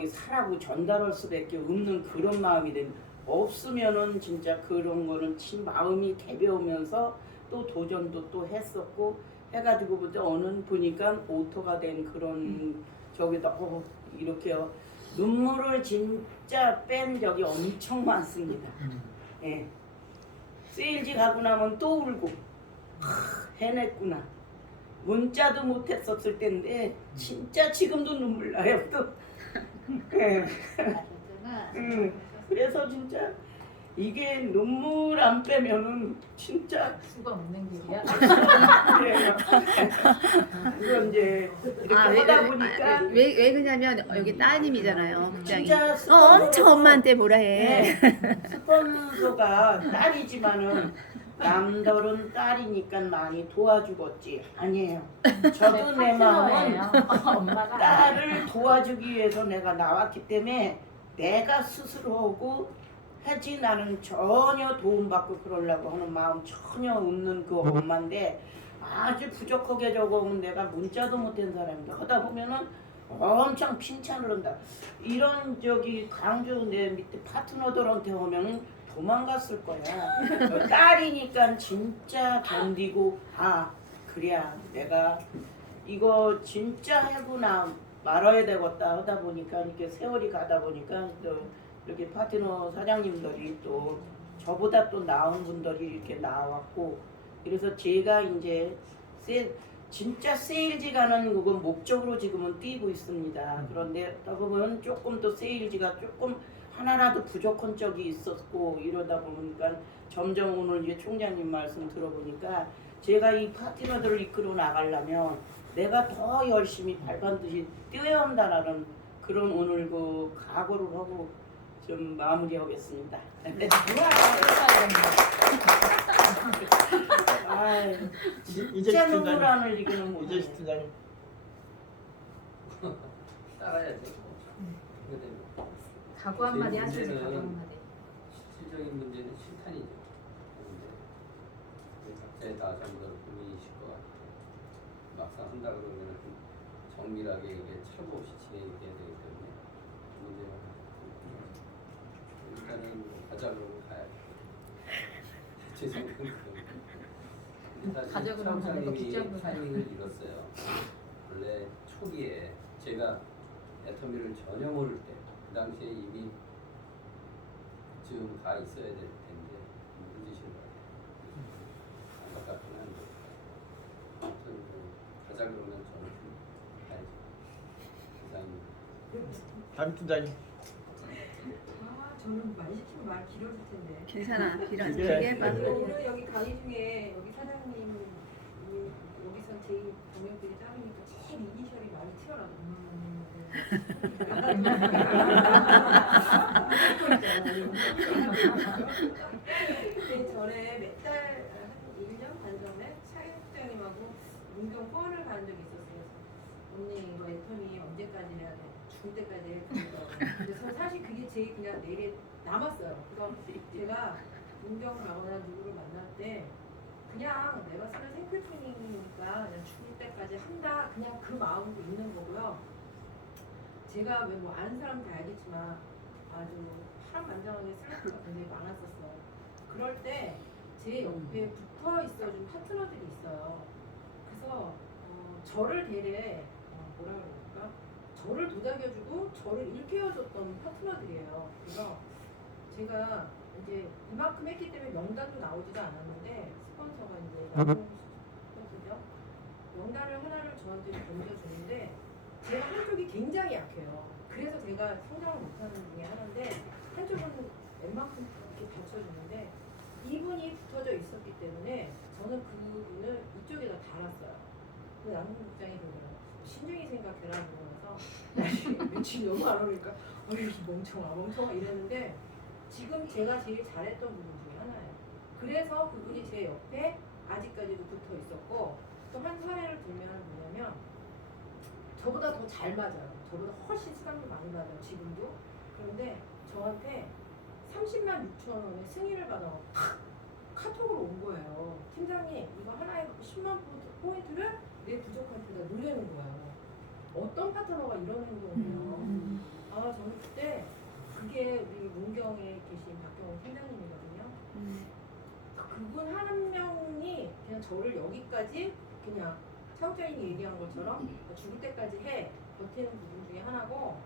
사라고 전달할 수밖에 없는 그런 마음이 된. 없으면은 진짜 그런 거는 친 마음이 개벼우면서 또 도전도 또 했었고 해가지고 그때 어느 보니까 오토가 된 그런 저기다 이렇게요. 눈물을 진짜 뺀 적이 엄청 많습니다. 예. 세일즈 가고 나면 또 울고 해냈구나. 문자도 못했었을 텐데 진짜 지금도 눈물 나요 또. 예. 그래서 진짜 이게 눈물 안 빼면은 진짜 수가 없는 길이야. 그래요. 그건 이제 이렇게 하다 보니까 왜 그러냐면 여기 따님이잖아요. 국장이. 진짜 엄청 엄마한테 뭐라 해. 스폰서가 딸이지만은 남들은 딸이니까 많이 도와주겠지. 아니에요. 저도 내 마음은 엄마가 딸을 도와주기 위해서 내가 나왔기 때문에 내가 스스로 하고 하지 나는 전혀 도움받고 그러려고 하는 마음 전혀 없는 그 엄마인데 아주 부족하게 적어오면 내가 문자도 못한 사람인데 하다 보면은 엄청 칭찬을 한다. 이런 강주 내 밑에 파트너들한테 오면은 도망갔을 거야. 딸이니까 진짜 견디고 그래야 내가 이거 진짜 하고 말아야 되겠다 하다 보니까 이렇게 세월이 가다 보니까 또 이렇게 파트너 사장님들이 또 저보다 또 나은 분들이 이렇게 나왔고 그래서 제가 이제 진짜 세일즈가는 그건 목적으로 지금은 뛰고 있습니다. 그런데 보면 조금 더 세일즈가 조금 하나라도 부족한 적이 있었고 이러다 보니까 점점 오늘 이제 총장님 말씀 들어보니까 제가 이 파트너들을 이끌어 나가려면 내가 더 열심히 발반듯이 뛰어야 한다라는 그런 오늘 그 각오를 하고 좀 마무리하겠습니다. 진짜 눈물 안 흘리기는 못해. 이재식 팀장님. 따라야죠. 근데 각오 한마디 제 하셔서 문제는 각오 한마디. 실질적인 문제는 실탄이죠. 근데 각자의 다 전부 다 고민이실 것 같아요. 막상 한다 그러면 좀 정밀하게 이게 철거 없이 진행이 돼야 되기 때문에 문제가 일단은 가자 그러면 가야 돼. 제 생각은 그런. 가자 그러면 가는 거 사장님이 국장도 타이밍을 잃었어요. 원래 초기에 제가 애터미를 전혀 모를 때 그 당시에 이미 지금 가 있어야 될 텐데 늦으신 것 같아요. 안타깝긴 한데 아무튼 가자 그러면 저는 가야죠. 이상입니다. 담임 팀장님. 저는 말 시키면 말 길어질 텐데. 괜찮아. 길어. 이게- 길게 해봐. 오늘 여기 강의 중에 여기 사장님이 여기서 제일 동료들이 짱이니까 제일 이니셜이 많이 튀어나와요. 근데 전에 몇 달, 한 1년 반 전에 차일 국장님하고 문경 포항을 가는 적이 있었어요. 언니 이거 애터미 언제까지 해야 돼? 죽을 때까지 해야 돼. 근데 저는 사실 그게 제일 그냥 내일에 남았어요. 그래서 제가 문경 가거나 누구를 만날 때 그냥 내가 쓰는 생필품이니까 그냥 죽을 때까지 한다. 그냥 그 마음으로 있는 거고요. 제가 왜 뭐 아는 사람들 알겠지만 아주 파란만장하게 슬럼프가 굉장히 많았었어요. 그럴 때 제 옆에 붙어 있어준 파트너들이 있어요. 그래서 저를 되레 뭐라 그럴까? 저를 도닥여주고 저를 일깨워줬던 파트너들이에요. 그래서 제가 이제 이만큼 했기 때문에 명단도 나오지도 않았는데 스폰서가 이제 나무 스폰서죠. 명단을 하나를 저한테 던져주는데 제가 한쪽이 굉장히 약해요. 그래서 제가 성장을 못하는 중에 하나인데 한쪽은 웬만큼 이렇게 받쳐주는데 이분이 붙어져 있었기 때문에 저는 그분을 이쪽에다 달았어요. 근데 남궁국장이 그러더라고요. 신중히 생각해라 그러면서 며칠 너무 안 오니까 어이 멍청아 이랬는데 지금 제가 제일 잘했던 부분 중에 하나예요. 그래서 그분이 제 옆에 아직까지도 붙어 있었고 또 한 사례를 들면 뭐냐면 저보다 더 잘 맞아요. 저보다 훨씬 수강료 많이 받아요. 지금도. 그런데 저한테 30만 6천 원의 승인을 받아 카톡으로 온 거예요. 팀장님 이거 하나에 10만 포인트를 내 부족할 때다 누르는 거예요. 어떤 파트너가 이런 행동이에요. 아 저는 그때 그게 우리 문경에 계신 박경원 팀장님이거든요. 그분 한 명이 그냥 저를 여기까지 그냥 차국장님이 얘기한 것처럼 죽을 때까지 버티는 부분 중에 하나고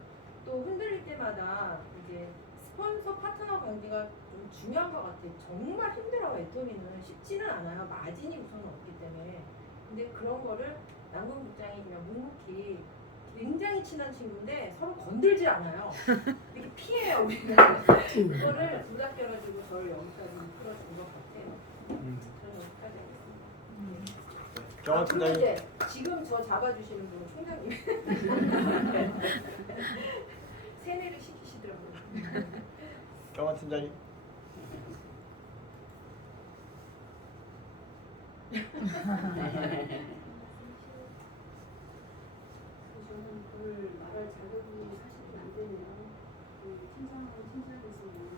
또 흔들릴 때마다 이제 스폰서 파트너 관계가 좀 중요한 것 같아요. 정말 힘들어요. 애터미는 쉽지는 않아요. 마진이 우선 없기 때문에. 근데 그런 거를 남궁 국장이 그냥 묵묵히 굉장히 친한 친구인데 서로 건들지 않아요. 이렇게 피해요 우리는. 그거를 부닥겨가지고 저를 여기까지 이끌어준 것 같아요. 저는 여기까지 하겠습니다. 경원 그리고 팀장님. 이제 지금 저 잡아주시는 분은 총장님. 세뇌를 시키시더라고요. 경원 팀장님. 저는 그걸 말할 자격이 사실은 안 되네요. 팀장은 팀장에서는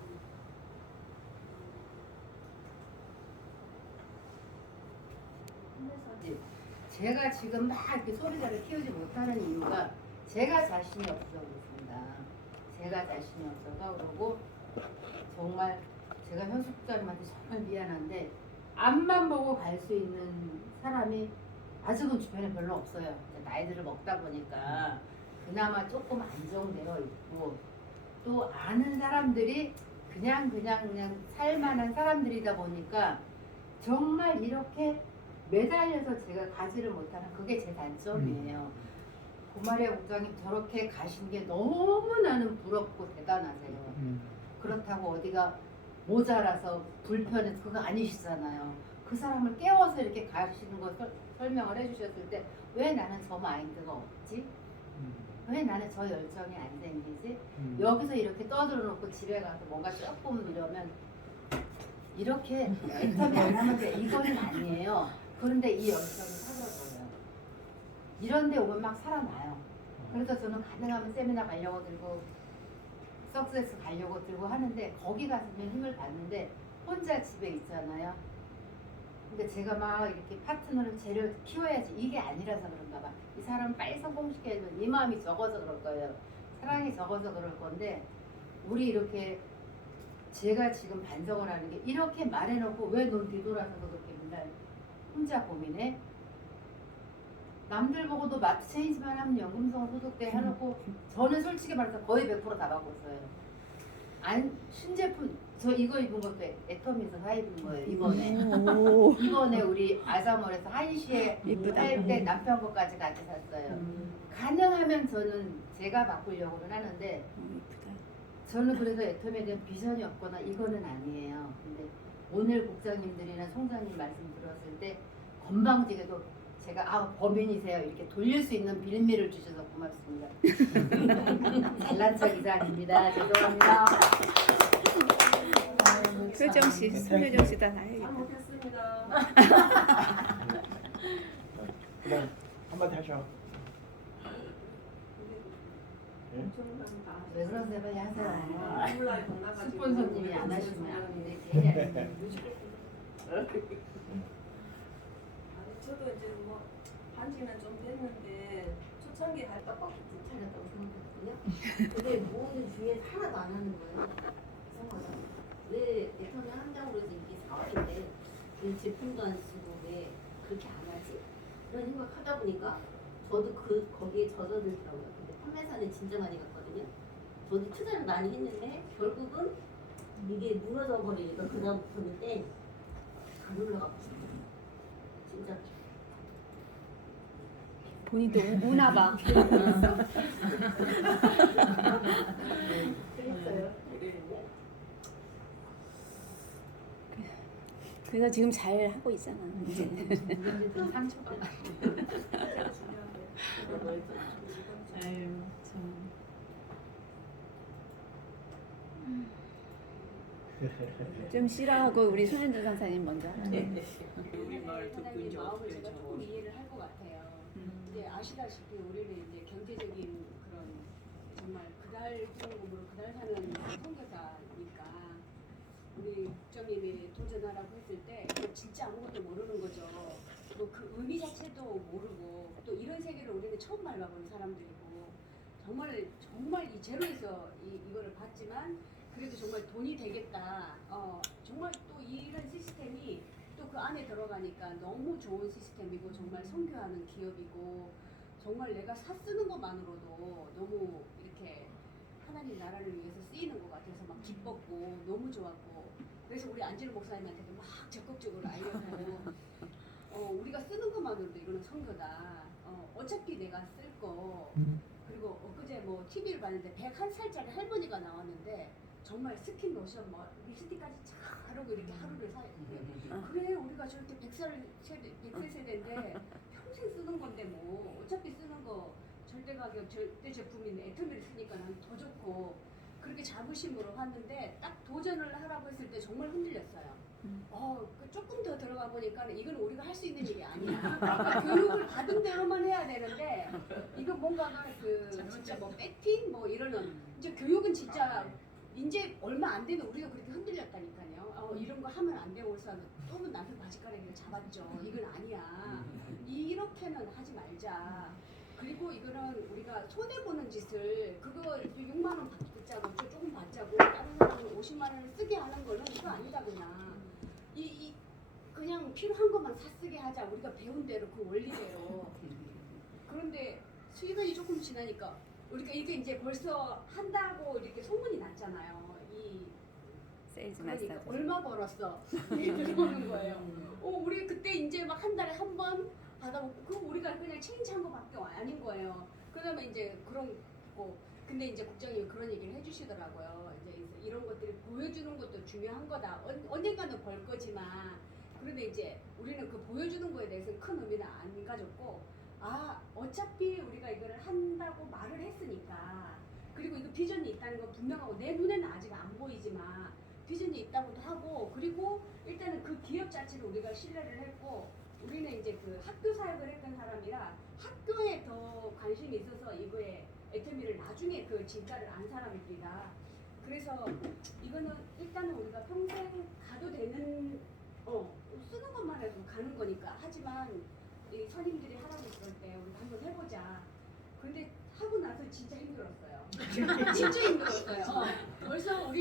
제가 지금 막 이렇게 소비자를 키우지 못하는 이유가 제가 자신이 없어서 그렇습니다. 제가 자신이 없어서 그러고 정말 제가 현수 국장님한테 정말 미안한데 앞만 보고 갈 수 있는 사람이 아직은 주변에 별로 없어요. 이제 나이들을 먹다 보니까 그나마 조금 안정되어 있고 또 아는 사람들이 그냥 살만한 사람들이다 보니까 정말 이렇게 매달려서 제가 가지를 못하는 그게 제 단점이에요. 고마리아 국장님 저렇게 가신 게 너무 나는 부럽고 대단하세요. 그렇다고 어디가 모자라서 불편해서 그거 아니시잖아요. 그 사람을 깨워서 이렇게 가시는 걸 설명을 해주셨을 때 왜 나는 저 마인드가 없지? 왜 나는 저 열정이 안 생기지? 여기서 이렇게 떠들어 놓고 집에 가서 뭔가 조금 이러면 이렇게 애텀이 안 하면 돼. 이거는 아니에요. 그런데 이 열정이 사라져요. 이런 데 오면 막 살아나요. 그래서 저는 가능하면 세미나 가려고 들고 석세스 가려고 들고 하는데 거기 갔으면 힘을 받는데 혼자 집에 있잖아요. 근데 제가 막 이렇게 파트너를 쟤를 키워야지 이게 아니라서 그런가 봐. 이 사람 빨리 성공시켜야지 이 마음이 적어서 그럴 거예요. 사랑이 적어서 그럴 건데 우리 이렇게 제가 지금 반성을 하는 게 이렇게 말해놓고 왜 넌 뒤돌아서서 그렇게 맨날 혼자 고민해? 남들 보고도 마트 체인지만 하면 연금성 소득세 해놓고 저는 솔직히 말해서 거의 100% 다 받고 있어요. 신제품 저 이거 입은 것도 애터미에서 사 입은 거예요. 이번에 우리 아사몰에서 한시에 할 때 남편 것까지 같이 샀어요. 가능하면 저는 제가 바꾸려고는 하는데 저는 그래서 애터미에 대한 비전이 없거나 이거는 아니에요. 근데 오늘 국장님들이나 총장님 말씀 들었을 때 건방지게도 제가 범인이세요 이렇게 돌릴 수 있는 빌미를 주셔서 고맙습니다. 잘난 척 이상입니다. 죄송합니다. 표정씨, 표정씨 다 잘 나야겠다. 먹겠습니다. 그냥 한마디 하셔. 왜 그러세요? 빨리 하세요. 몰라요, 나가지고. 스폰서님이 안 하시면 안 되는데 괜히 안 해요. 아니, 저도 이제 뭐 한지는 좀 됐는데 초창기 할 떡볶이 차렸다고 생각했거든요. 근데 모든 주위에 하나도 안 하는 거예요. 이상하다. 왜 애터미 한다고 그래서 이게 사업인데 왜 제품도 안 쓰고 왜 그렇게 안 하지? 이런 생각하다 보니까 저도 거기에 젖어들더라고요. 근데 판매사는 진짜 많이 갔거든요. 저도 투자를 많이 했는데 결국은 이게 무너져 버리니까 그다음부터는 안 올라가고 싶어요. 진짜. 본인도 우나 봐. 그랬어요. 그래서 지금 잘 하고 있잖아. 이제. 상처가 많이. 진짜 중요한 거예요. 아유 참. 좀 싫어하고 우리 손현주 강사님 먼저 하라고. 우리 말 듣고 이제 마음을 어떻게 제가 조금 적어. 이해를 할 것 같아요. 이제 아시다시피 우리는 이제 경제적인 그런 정말 그달 등급으로 그달 사는 선교사니까 우리 국장님이 도전하라고 했을 때 진짜 아무것도 모르는 거죠. 뭐 그 의미 자체도 모르고 또 이런 세계를 우리는 처음 밟아보는 사람들이고 정말 이 제로에서 이거를 봤지만 그래도 정말 돈이 되겠다. 정말 또 이런 시스템이 또 그 안에 들어가니까 너무 좋은 시스템이고 정말 선교하는 기업이고 정말 내가 쓰는 것만으로도 너무 이렇게 하나님 나라를 위해서 쓰이는 것 같아서 막 기뻤고 너무 좋았고 그래서 우리 안진우 목사님한테도 막 적극적으로 알려주고 우리가 쓰는 것만으로도 이거는 선교다. 어차피 내가 쓸 거 그리고 엊그제 뭐 TV를 봤는데 101살짜리 할머니가 나왔는데 정말 스킨 로션 뭐 립스틱까지 잘 하고 이렇게 하루를 그래 우리가 저렇게 100세 세대인데 평생 쓰는 건데 뭐 어차피 쓰는 거 절대 가격 절대 제품인 애터미를 쓰니까 난 더 좋고 그렇게 자부심으로 봤는데 딱 도전을 하라고 했을 때 정말 흔들렸어요. 조금 더 들어가 보니까 이건 우리가 할 수 있는 일이 아니야. 그러니까 교육을 받은 대로만 해야 되는데 이거 뭔가가 진짜 뭐 백핑 뭐 이러는 이제 교육은 진짜 이제 얼마 안 되면 우리가 그렇게 흔들렸다니까요. 이런 거 하면 안 되고 그래서 또 남편 바지가랑이를 잡았죠. 이건 아니야. 이렇게는 하지 말자. 그리고 이거는 우리가 손해 보는 짓을 그거 6만 원 받자고 조금 받자고 다른 사람은 50만 원을 쓰게 하는 거는 이거 아니다 그냥. 그냥 필요한 것만 쓰게 하자. 우리가 배운 대로 그 원리대로. 그런데 시간이 조금 지나니까 우리가 이게 이제 벌써 한다고 이렇게 소문이 났잖아요. 세일즈 그러니까 마스터. 얼마 벌었어? 이렇게 들어오는 거예요. 우리 그때 이제 막 한 달에 한 번 받아보고 그거 우리가 그냥 체인지한 거밖에 아닌 거예요. 그다음에 이제 그런 거 근데 이제 국장님이 그런 얘기를 해주시더라고요. 이제 이런 것들이 보여주는 것도 중요한 거다. 언젠가는 벌 거지만 그런데 이제 우리는 그 보여주는 거에 대해서 큰 의미는 안 가졌고 어차피 우리가 이거를 한다고 말을 했으니까 그리고 이거 비전이 있다는 건 분명하고 내 눈에는 아직 안 보이지만 비전이 있다고도 하고 그리고 일단은 그 기업 자체를 우리가 신뢰를 했고 우리는 이제 그 학교 사역을 했던 사람이라 학교에 더 관심이 있어서 이거에 애터미를 나중에 그 진가를 안 사람입니다. 그래서 이거는 일단은 우리가 평생 가도 되는 쓰는 것만 해도 가는 거니까 하지만 이 선임들이 하라고 그럴 때 우리 한번 해보자. 근데 하고 나서 진짜 힘들었어요. 진짜 힘들었어요. 벌써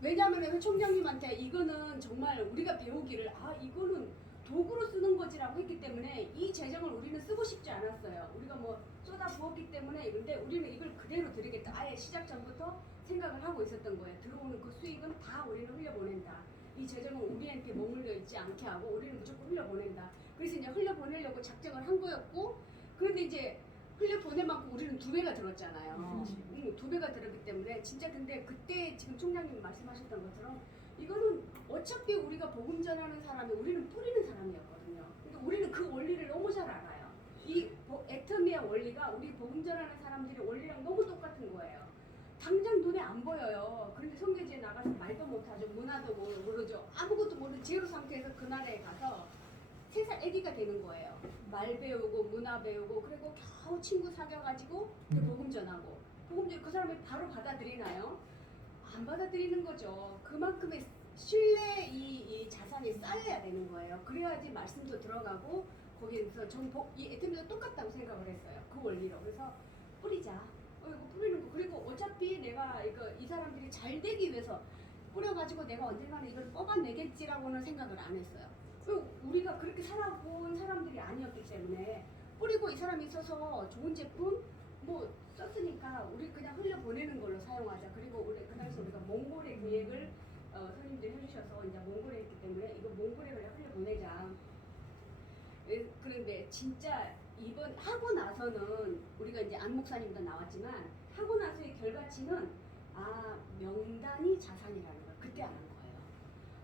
왜냐하면 회 총장님한테 이거는 정말 우리가 배우기를 이거는 도구로 쓰는 거지라고 했기 때문에 이 재정을 우리는 쓰고 싶지 않았어요. 우리가 뭐 쏟아 부었기 때문에 근데 우리는 이걸 그대로 드리겠다. 아예 시작 전부터 생각을 하고 있었던 거예요. 들어오는 그 수익은 다 우리는 흘려보낸다. 이 재정은 우리한테 머물러 있지 않게 하고 우리는 무조건 흘려보낸다. 그래서 이제 흘려보내려고 작정을 한 거였고 그런데 이제 흘려보낼 만큼 우리는 2배가 들었잖아요. 2배가 들었기 때문에 진짜 근데 그때 지금 총장님이 말씀하셨던 것처럼 이거는 어차피 우리가 복음 전하는 사람이 우리는 뿌리는 사람이었거든요. 근데 우리는 그 원리를 너무 잘 알아요. 이 애터미의 원리가 우리 복음 전하는 사람들의 원리랑 너무 똑같은 거예요. 당장 눈에 안 보여요. 그런데 성교지에 나가서 말도 못하죠. 문화도 모르죠. 아무것도 모르는 제로 상태에서 그 나라에 가서 3살 아기가 되는 거예요. 말 배우고 문화 배우고 그리고 겨우 친구 사귀어가지고 복음 전하고 복음 전 그 사람이 바로 받아들이나요? 안 받아들이는 거죠. 그만큼의 신뢰 이 자산이 쌓여야 되는 거예요. 그래야지 말씀도 들어가고 거기에서 이 애터미도 똑같다고 생각을 했어요. 그 원리로. 그래서 뿌리자. 이거 뿌리는 거. 그리고 어차피 내가 이 사람들이 잘 되기 위해서 뿌려가지고 내가 언젠가는 이걸 뽑아내겠지라고는 생각을 안 했어요. 우리가 그렇게 살아본 사람들이 아니었기 때문에 뿌리고 이 사람이 있어서 좋은 제품 뭐 썼으니까 우리 그냥 흘려보내는 걸로 사용하자. 그리고 그 당시 우리가 몽골의 계획을 선임들 해주셔서 이제 몽골에 있기 때문에 이거 몽골에 그냥 흘려 보내자. 그런데 진짜 이번 하고 나서는 우리가 이제 안 목사님도 나왔지만 하고 나서의 결과치는 명단이 자산이라는 걸 그때 아는 거예요.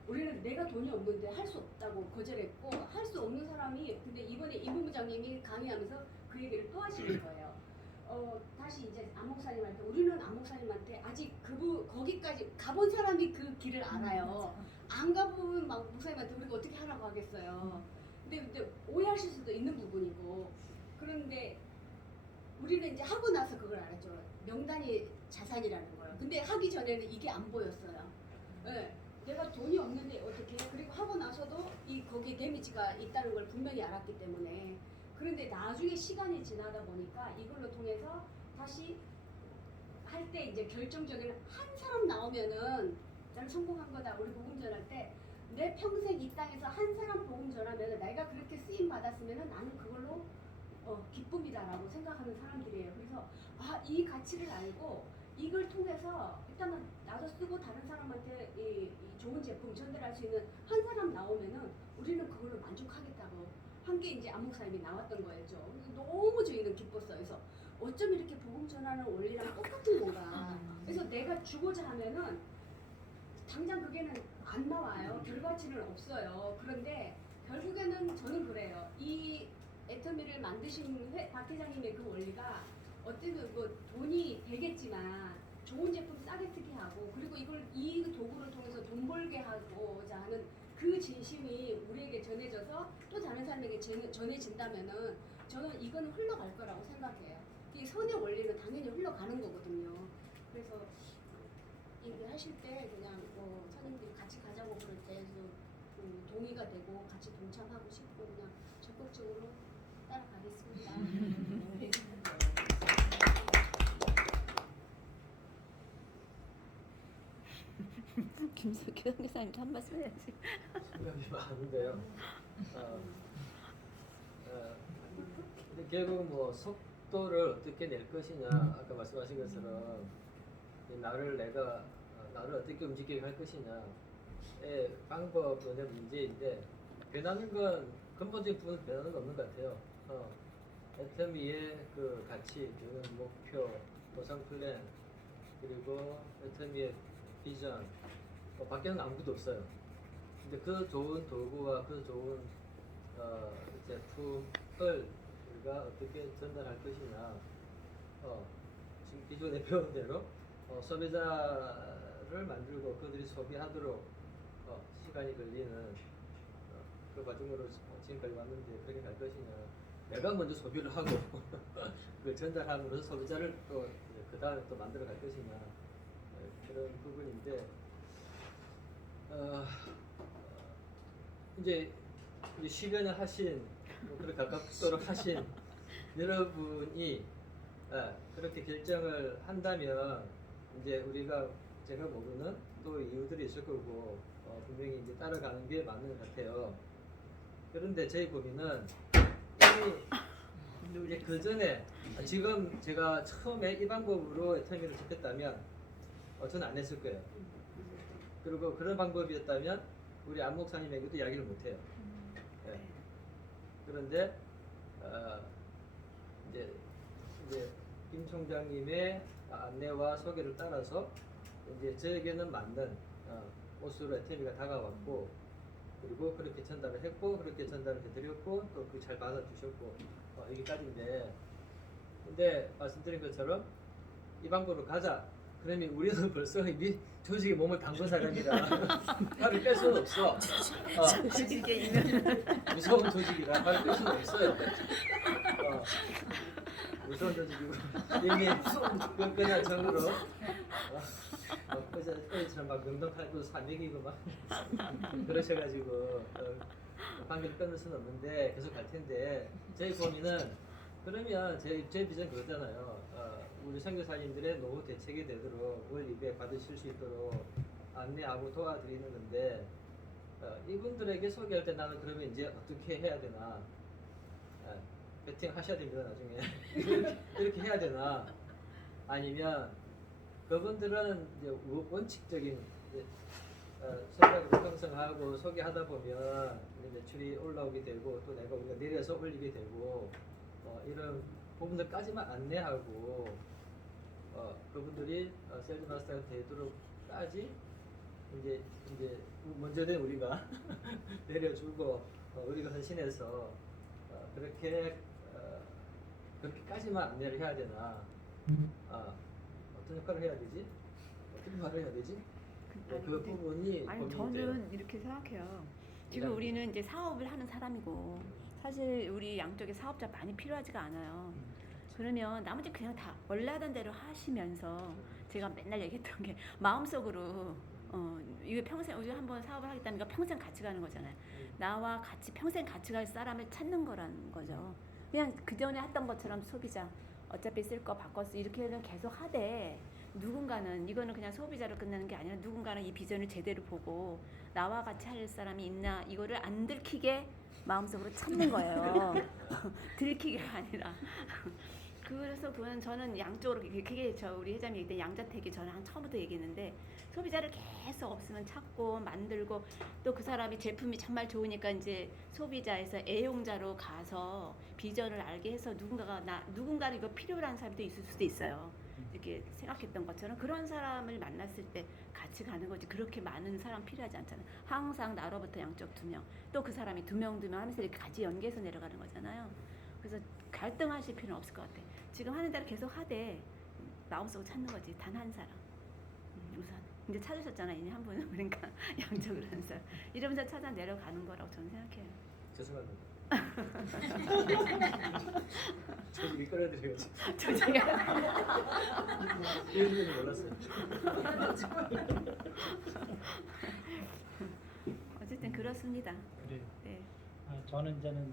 우리는 내가 돈이 없는데 할 수 없다고 거절했고 할 수 없는 사람이 근데 이번에 임 본부장님이 강의하면서 그 얘기를 또 하시는 거예요. 다시 이제 안 목사님한테 우리는 안 목사님한테 아직 거기까지 가본 사람이 그 길을 알아요. 안 가보면 막 목사님한테 우리가 어떻게 하라고 하겠어요. 근데 오해하실 수도 있는 부분이고 그런데 우리는 이제 하고 나서 그걸 알았죠. 명단이 자산이라는 걸. 근데 하기 전에는 이게 안 보였어요. 네. 내가 돈이 없는데 어떻게 해? 그리고 하고 나서도 거기에 데미지가 있다는 걸 분명히 알았기 때문에 그런데 나중에 시간이 지나다 보니까 이걸로 통해서 다시 할 때 이제 결정적인 한 사람 나오면은 나는 성공한 거다. 우리 복음 전할 때 내 평생 이 땅에서 한 사람 복음 전하면 내가 그렇게 쓰임 받았으면은 나는 그걸로 기쁨이다라고 생각하는 사람들이에요. 그래서 이 가치를 알고 이걸 통해서 일단은 나도 쓰고 다른 사람한테 이 좋은 제품 전달할 수 있는 한 사람 나오면은 우리는 그걸로 만족하겠다고 한 게 이제 안 목사님이 나왔던 거였죠. 너무 저희는 기뻤어요. 그래서 어쩜 이렇게 복음 전하는 원리랑 똑같은 건가. 그래서 내가 주고자 하면은 당장 그게는 안 나와요. 결과치는 없어요. 그런데 결국에는 저는 그래요. 이 애터미를 만드신 박 회장님의 그 원리가 어쨌든 뭐 돈이 되겠지만 좋은 제품 싸게 쓰게 하고 그리고 이 도구를 통해서 돈 벌게 하고자 하는 그 진심이 우리에게 전해져서 또 다른 사람에게 전해진다면은 저는 이건 흘러갈 거라고 생각해요. 이 선의 원리는 당연히 흘러가는 거거든요. 그래서 얘기하실 때 그냥 선생님들이 같이 가자고 그럴 때 동의가 되고 같이 동참하고 싶고 그냥 적극적으로 따라가겠습니다. 김석규 선교사님도 한 말씀 해야지. 생각이 많은데요. 근데 결국 뭐 속도를 어떻게 낼 것이냐 아까 말씀하신 것처럼 나를 어떻게 움직이게 할 것이냐의 방법은 문제인데 변하는 건 근본적인 부분은 변하는 건 없는 것 같아요. 애터미의 그 가치, 목표, 보상 플랜 그리고 애터미의 비전 바뀌는 아무것도 없어요. 근데 그 좋은 도구와 그 좋은 제품을 우리가 어떻게 전달할 것이냐 지금 기존에 배운 대로 소비자를 만들고 그들이 소비하도록 시간이 걸리는 그 과정으로 지금까지 왔는데 그렇게 갈 것이냐 내가 먼저 소비를 하고 그걸 전달함으로써 소비자를 또 그 다음에 또 만들어 갈 것이냐 그런 부분인데 이제 실현을 하신 그렇게 가깝도록 하신 여러분이 그렇게 결정을 한다면 이제 우리가 제가 모르는 또 이유들이 있을 거고 분명히 이제 따라가는 게 맞는 것 같아요. 그런데 저희 고민은 이미 이제 그 전에 지금 제가 처음에 이 방법으로 애터미를 접했다면 저는 안 했을 거예요. 그리고 그런 방법이었다면 우리 안 목사님에게도 이야기를 못 해요. 그런데 이제 김 총장님의 안내와 소개를 따라서 이제 저에게는 맞는 옷으로 애터미가 다가왔고 그리고 그렇게 전달을 했고 그렇게 전달을 해드렸고 또 그 잘 받아주셨고 여기까지인데 근데 말씀드린 것처럼 이 방법으로 가자 그러면 우리는 벌써 이미 조직에 몸을 담근 사람이라 발을 뺄 수는 없어. 무서운 조직이라 발을 뺄 수는 없어요. 무서운 조직이고 이미 그냥 정으로 어제처럼 막 명동 탈고 사명이고 막 그러셔가지고 관계를 끊을 수는 없는데 계속 갈 텐데 저희 고민은 그러면 제 비전 그거잖아요. 우리 선교사님들의 노후 대책이 되도록 월 200 받으실 수 있도록 안내하고 도와드리는 건데 이분들에게 소개할 때 나는 그러면 이제 어떻게 해야 되나 배팅 하셔야 됩니다 나중에 이렇게 해야 되나 아니면 그분들은 이제 원칙적인 생각을 형성하고 소개하다 보면 매출이 올라오게 되고 또 내가 우리가 내려서 올리게 되고 이런 부분들까지만 안내하고 그분들이 세일즈 마스터가 되도록까지 이제 먼저는 우리가 내려주고 우리가 헌신해서 그렇게까지만 안내를 해야 되나? 어떤 역할을 해야 되지? 어떻게 말을 해야 되지? 그 부분이 아니 고민이 저는 돼요. 이렇게 생각해요. 지금 우리는 이제 사업을 하는 사람이고 사실 우리 양쪽에 사업자 많이 필요하지가 않아요. 그러면 나머지 그냥 다 원래 하던 대로 하시면서 제가 맨날 얘기했던 게 마음속으로 이게 평생 우리가 한번 사업을 하겠다면 이거 평생 같이 가는 거잖아요. 나와 같이 평생 같이 갈 사람을 찾는 거라는 거죠. 그냥 그 전에 했던 것처럼 소비자 어차피 쓸 거 바꿨어 이렇게는 계속 하되 누군가는 이거는 그냥 소비자로 끝나는 게 아니라 누군가는 이 비전을 제대로 보고 나와 같이 할 사람이 있나 이거를 안 들키게 마음속으로 찾는 거예요. 들키기가 아니라. 그래서 그건 저는 양쪽으로 그게 저 우리 회장님 얘기했던 양자택일 저는 한 처음부터 얘기했는데 소비자를 계속 없으면 찾고 만들고 또 그 사람이 제품이 정말 좋으니까 이제 소비자에서 애용자로 가서 비전을 알게 해서 누군가는 이거 필요한 사람도 있을 수도 있어요. 이렇게 생각했던 것처럼 그런 사람을 만났을 때 같이 가는 거지 그렇게 많은 사람 필요하지 않잖아요. 항상 나로부터 양쪽 2명 또 그 사람이 2명 하면서 이렇게 같이 연계해서 내려가는 거잖아요. 그래서 갈등하실 필요는 없을 것 같아. 지금 하는 대로 계속 하되 마음속으로 찾는 거지 단 한 사람. 우선 이제 찾으셨잖아요. 이제 한 분은 그러니까 양쪽으로 한 사람 이러면서 찾아 내려가는 거라고 저는 생각해요. 죄송합니다. 조직이 끌어들여요. 이런 몰랐어요. 어쨌든 그렇습니다. 그래요. 네. 저는 이제는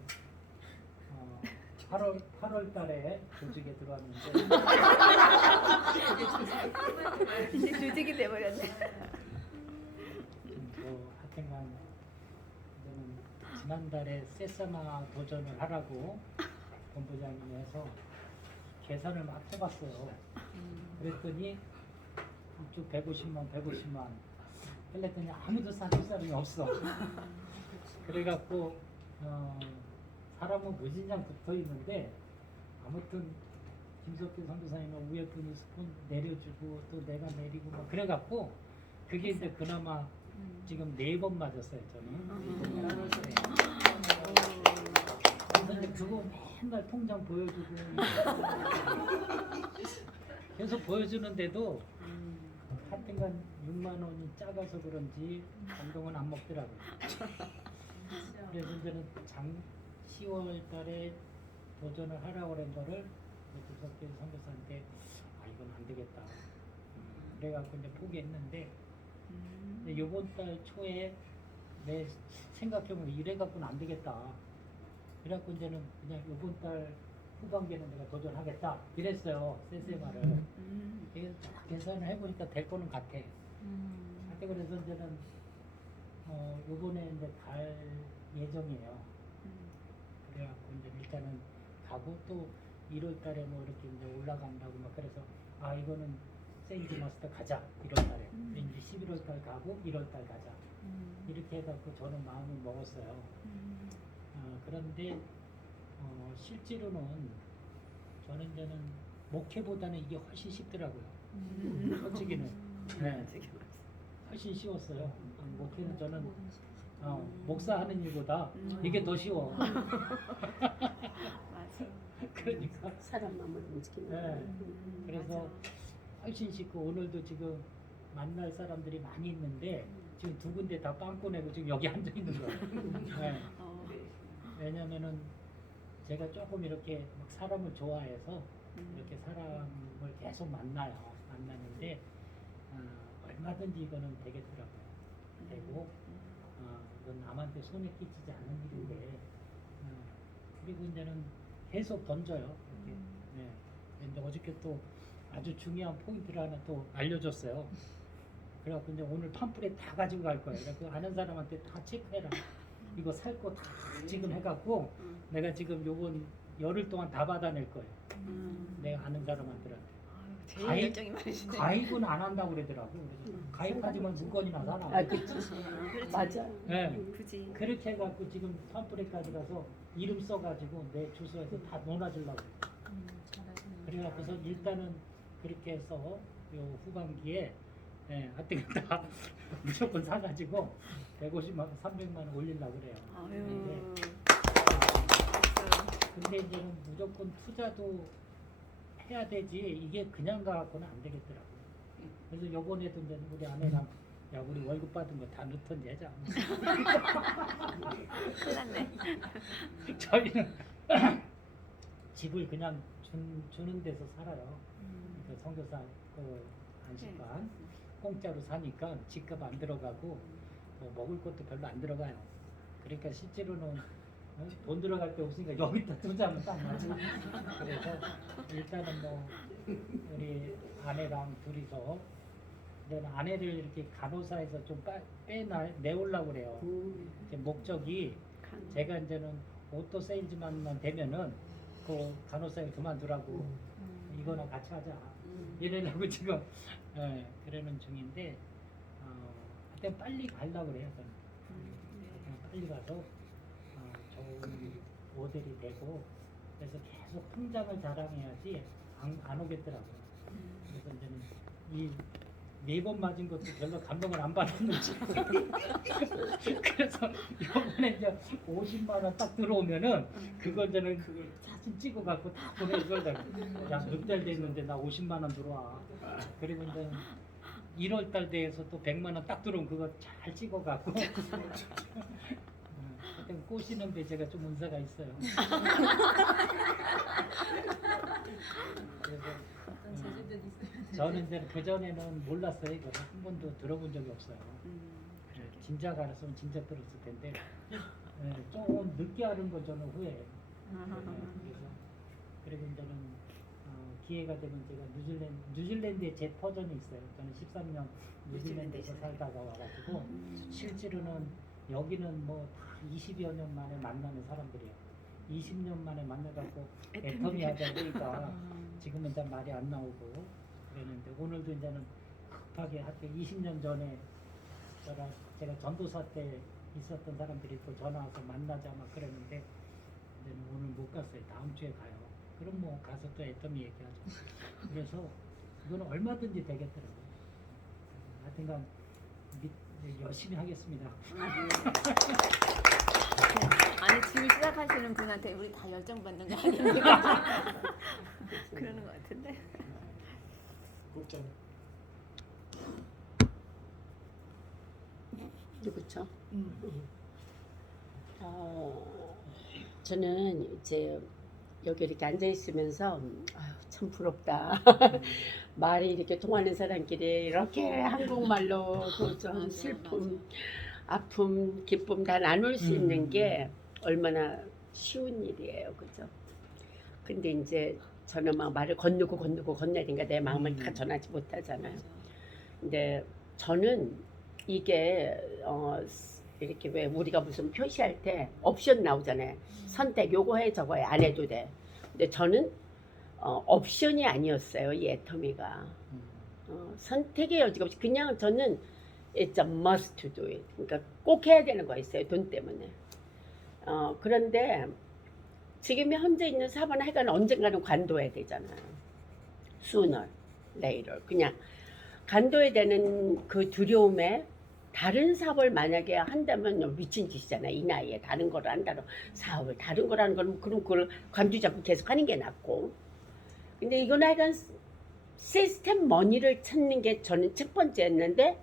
8월 달에 조직에 들어왔는데 이제 조직이 돼버렸네. 하여튼간 이제는 지난달에 세사마 도전을 하라고 본부장님이 해서 계산을 막 해봤어요. 그랬더니 이쪽 150만 그랬더니 아무도 사줄 사람이 없어. 그래갖고 사람은 무진장 붙어 있는데 아무튼 김석규 선교사님은 위에 분이 스푼 내려주고 또 내가 내리고 막 그래갖고 그게 이제 그나마 지금 4번 맞았어요 저는. 그래서 이제 그거 맨날 통장 보여주고 계속 보여주는데도 하여튼간 6만 원이 작아서 그런지 감동은 안 먹더라고요. 그래서 이제는 10월 달에 도전을 하라고 그런 거를 김석규 선교사한테 이건 안 되겠다. 그래갖고 이제 포기했는데 이번 달 초에 내 생각해보면 이래갖고는 안 되겠다. 그래갖고 이제는 그냥 이번 달 후반기에는 내가 도전하겠다 이랬어요. 세세마를. 계산을 해보니까 될 거는 같아. 그래서 이제는 이번에 이제 갈 예정이에요. 그래갖고 이제 일단은 가고 또 1월 달에 뭐 이렇게 이제 올라간다고 막 그래서 이거는 세일즈 마스터 가자 1월 달에. 이제 11월 달 가고 1월 달 가자. 이렇게 해갖고 저는 마음을 먹었어요. 그런데 실제로는 저는 이제는 목회보다는 이게 훨씬 쉽더라고요. 솔직히는. 네. 훨씬 쉬웠어요. 목회는 저는 목사하는 일보다 이게 더 쉬워. 그러니까 사람 마음을 움직이는. 네. 그래서 훨씬 쉽고 오늘도 지금 만날 사람들이 많이 있는데 지금 2군데 다 빵꾸 내고 지금 여기 앉아 있는 거예요. 네. 왜냐면은 제가 조금 이렇게 막 사람을 좋아해서 이렇게 사람을 계속 만나는데 얼마든지 이거는 되겠더라고요. 되고 이건 남한테 손에 끼치지 않는 일인데 그리고 이제는 계속 던져요. 이렇게. 네. 근데 어저께 또 아주 중요한 포인트를 하나 또 알려줬어요. 그래갖고 이제 오늘 팜플렛 다 가지고 갈 거예요. 그래서 아는 사람한테 다 체크해라. 이거 살 거 다 지금 해갖고 내가 지금 요번 열흘 동안 다 받아낼 거예요. 내가 아는 사람한테. 제일 가입- 열정이 많으시네. 가입은 안 한다고 그러더라고. 그래서 가입하지만 물건이나 사라. 아, 그치. 맞아. 네. 굳이. 그렇게 해갖고 지금 산불에까지 가서 이름 써가지고 내 주소에서 다 놓아주려고. 그래갖고서 일단은 그렇게 해서 요 후반기에 하여튼 다 무조건 사가지고 150만 원, 300만 원 올리려고 그래요. 아유. 근데 이제는 무조건 투자도 해야 되지 이게 그냥 가갖고는 안 되겠더라고. 그래서 요번에도 이제 우리 아내랑 야 우리 월급 받은 거 다 넣던 예자. 큰일 났네. 저희는 집을 그냥 주는 데서 살아요. 그 선교사 그 안식관 공짜로 사니까 집값 안 들어가고 뭐 먹을 것도 별로 안 들어가요. 그러니까 실제로는 돈 들어갈 데 없으니까 여기다 투자하면 딱 맞지. 그래서 일단은 뭐 우리 아내랑 둘이서 이제 아내를 이렇게 간호사에서 좀 내오려고 그래요. 이제 목적이 제가 이제는 오토 세일즈만만 되면은 그 간호사를 그만두라고 이거나 같이 하자 이래라고 지금 그러는 중인데 하여튼 빨리 가려고 그래요. 저는. 빨리 가서 좋은 모델이 되고 그래서 계속 통장을 자랑해야지 안 오겠더라고요. 그래서 이제는 이 4번 맞은 것도 별로 감동을 안 받았는지 그래서 이번에 이제 50만 원 딱 들어오면은 그거 이제는 그걸 사진 찍어 갖고 다 보내줘야 야, 몇 달 됐는데 나 50만 원 들어와. 그리고 이제 1월 달 돼서 또 100만 원 딱 들어오면 그거 잘 찍어 갖고 하여튼 꼬시는데 제가 좀 운사가 있어요. 그래서 저는 이제 그 전에는 몰랐어요. 이거 한 번도 들어본 적이 없어요. 진작 알았으면 진작 들었을 텐데 조금 늦게 알은 건 저는 후회해요. 그래서 그리고 이제는 기회가 되면 제가 뉴질랜드에 제 터전이 있어요. 저는 13년 뉴질랜드에서 살다가 와가지고 실제로는 여기는 뭐 다 20여 년 만에 만나는 사람들이에요. 20년 만에 만나갖고 애터미 하자 그러니까 지금은 잘 말이 안 나오고 그랬는데 오늘도 이제는 급하게 하여튼 20년 전에 제가 전도사 때 있었던 사람들이 또 전화 와서 만나자 막 그랬는데 이제는 오늘 못 갔어요. 다음 주에 가요. 그럼 뭐 가서 또 애터미 얘기하죠. 그래서 이거는 얼마든지 되겠더라고요. 하여튼간 열심히 하겠습니다. 아니 지금 시작하시는 분한테 우리 다 열정 받는 거 아닙니까? 그러는 것 같은데. 국장. 누구죠? 저는 이제 여기 이렇게 앉아 있으면서 아유, 참 부럽다. 말이 이렇게 통하는 사람끼리 이렇게 한국말로 좀 슬픔, 아픔, 기쁨 다 나눌 수 있는 게 얼마나 쉬운 일이에요, 그죠? 근데 이제 저는 막 말을 건너야 되니까 내 마음을 다 전하지 못하잖아요. 근데 저는 이게 이렇게 왜 우리가 무슨 표시할 때 옵션 나오잖아요. 선택 요거 해 저거 해 안 해도 돼. 근데 저는 옵션이 아니었어요. 이 애터미가 선택의 여지가 없이 그냥 저는 it's a must to do it. 그러니까 꼭 해야 되는 거 있어요. 돈 때문에. 그런데 지금 현재 있는 사업은 하여간 언젠가는 관둬야 되잖아요. Sooner, later. 그냥 관둬야 되는 그 두려움에 다른 사업을 만약에 한다면 미친 짓이잖아요. 이 나이에 다른 걸 한다고 사업을 다른 걸 하는 건 그럼 그걸 관두지 않고 계속 하는 게 낫고. 근데 이건 하여간 시스템 머니를 찾는 게 저는 첫 번째였는데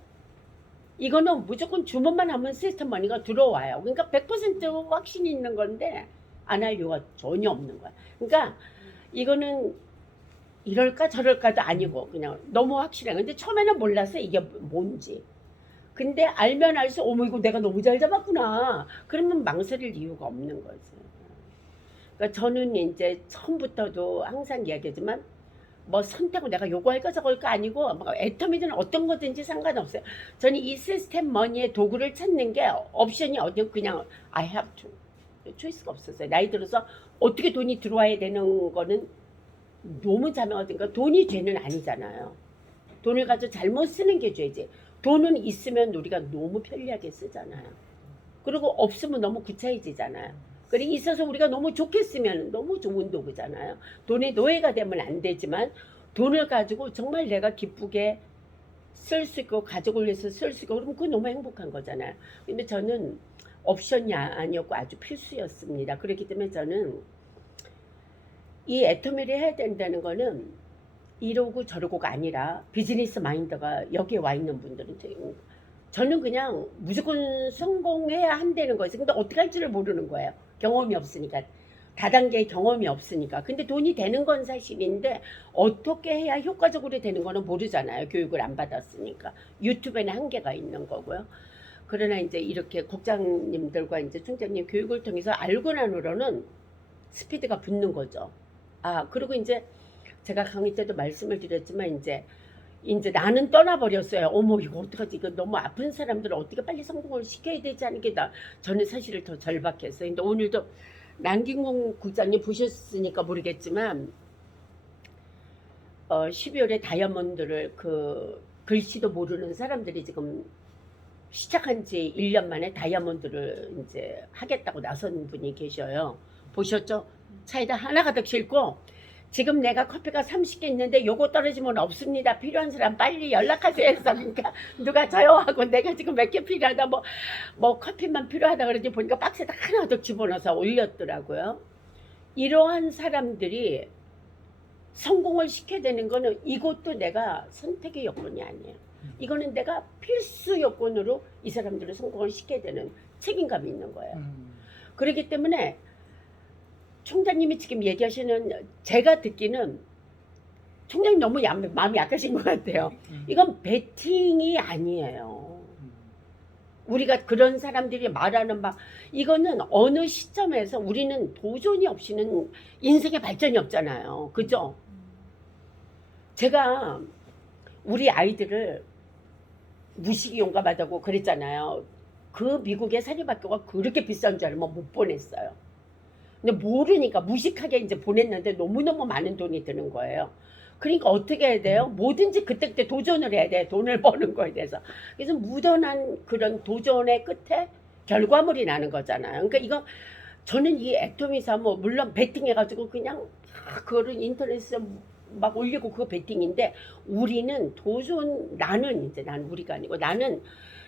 이거는 무조건 주문만 하면 시스템 머니가 들어와요. 그러니까 100% 확신이 있는 건데 안 할 이유가 전혀 없는 거야. 그러니까 이거는 이럴까 저럴까도 아니고 그냥 너무 확실해. 근데 처음에는 몰랐어 이게 뭔지. 근데 알면 알수 어머 이거 내가 너무 잘 잡았구나. 그러면 망설일 이유가 없는 거죠. 그러니까 저는 이제 처음부터도 항상 이야기하지만 뭐 선택을 내가 요거 할까 저거 할까 아니고 뭐 애터미든 어떤 거든지 상관없어요. 저는 이 시스템 머니의 도구를 찾는 게 옵션이 어디 그냥 I have to 초이스가 없었어요. 나이 들어서 어떻게 돈이 들어와야 되는 거는 너무 자명하니까 돈이 죄는 아니잖아요. 돈을 가지고 잘못 쓰는 게 죄지. 돈은 있으면 우리가 너무 편리하게 쓰잖아요. 그리고 없으면 너무 구차해지잖아요. 그리고 있어서 우리가 너무 좋게 쓰면 너무 좋은 도구잖아요. 돈의 노예가 되면 안 되지만 돈을 가지고 정말 내가 기쁘게 쓸 수 있고 가족을 위해서 쓸 수 있고 그러면 그건 너무 행복한 거잖아요. 근데 저는 옵션이 아니었고 아주 필수였습니다. 그렇기 때문에 저는 이 애터미를 해야 된다는 거는 이러고 저러고가 아니라 비즈니스 마인드가 여기에 와 있는 분들은 저는 그냥 무조건 성공해야 한다는 거예요. 근데 어떻게 할지를 모르는 거예요. 경험이 없으니까. 다단계 경험이 없으니까. 근데 돈이 되는 건 사실인데 어떻게 해야 효과적으로 되는 거는 모르잖아요. 교육을 안 받았으니까. 유튜브에는 한계가 있는 거고요. 그러나 이제 이렇게 국장님들과 이제 총장님 교육을 통해서 알고 나누로는 스피드가 붙는 거죠. 아, 그리고 이제 제가 강의 때도 말씀을 드렸지만 이제 나는 떠나버렸어요. 어머 이거 어떡하지? 이거 너무 아픈 사람들을 어떻게 빨리 성공을 시켜야 되지 않은 게 저는 사실을 더 절박했어요. 근데 오늘도 남김공 국장님 보셨으니까 모르겠지만 12월에 다이아몬드를 그 글씨도 모르는 사람들이 지금 시작한 지 1년 만에 다이아몬드를 이제 하겠다고 나선 분이 계셔요. 보셨죠? 차에다 하나 가득 싣고 지금 내가 커피가 30개 있는데 요거 떨어지면 없습니다. 필요한 사람 빨리 연락하세요 해서 그러니까 누가 저요 하고 내가 지금 몇 개 필요하다 뭐 커피만 필요하다 그러지 보니까 박스에다 하나 더 집어넣어서 올렸더라고요. 이러한 사람들이 성공을 시켜야 되는 거는 이것도 내가 선택의 요건이 아니에요. 이거는 내가 필수 요건으로 이 사람들을 성공을 시켜야 되는 책임감이 있는 거예요. 그렇기 때문에 총장님이 지금 얘기하시는 제가 듣기는 총장님 너무 마음이 약하신 것 같아요. 이건 베팅이 아니에요. 우리가 그런 사람들이 말하는 이거는 어느 시점에서 우리는 도전이 없이는 인생의 발전이 없잖아요. 그죠? 제가 우리 아이들을 무식이 용감하다고 그랬잖아요. 그 미국의 사립학교가 그렇게 비싼 줄 알면 못 보냈어요. 근데 모르니까 무식하게 이제 보냈는데 너무너무 많은 돈이 드는 거예요. 그러니까 어떻게 해야 돼요? 뭐든지 그때 도전을 해야 돼. 돈을 버는 거에 대해서. 그래서 무던한 그런 도전의 끝에 결과물이 나는 거잖아요. 그러니까 이거 저는 이 애토미사 물론 베팅해가지고 그냥 그거를 인터넷에 막 올리고 그거 베팅인데 우리는 나는 우리가 아니고 나는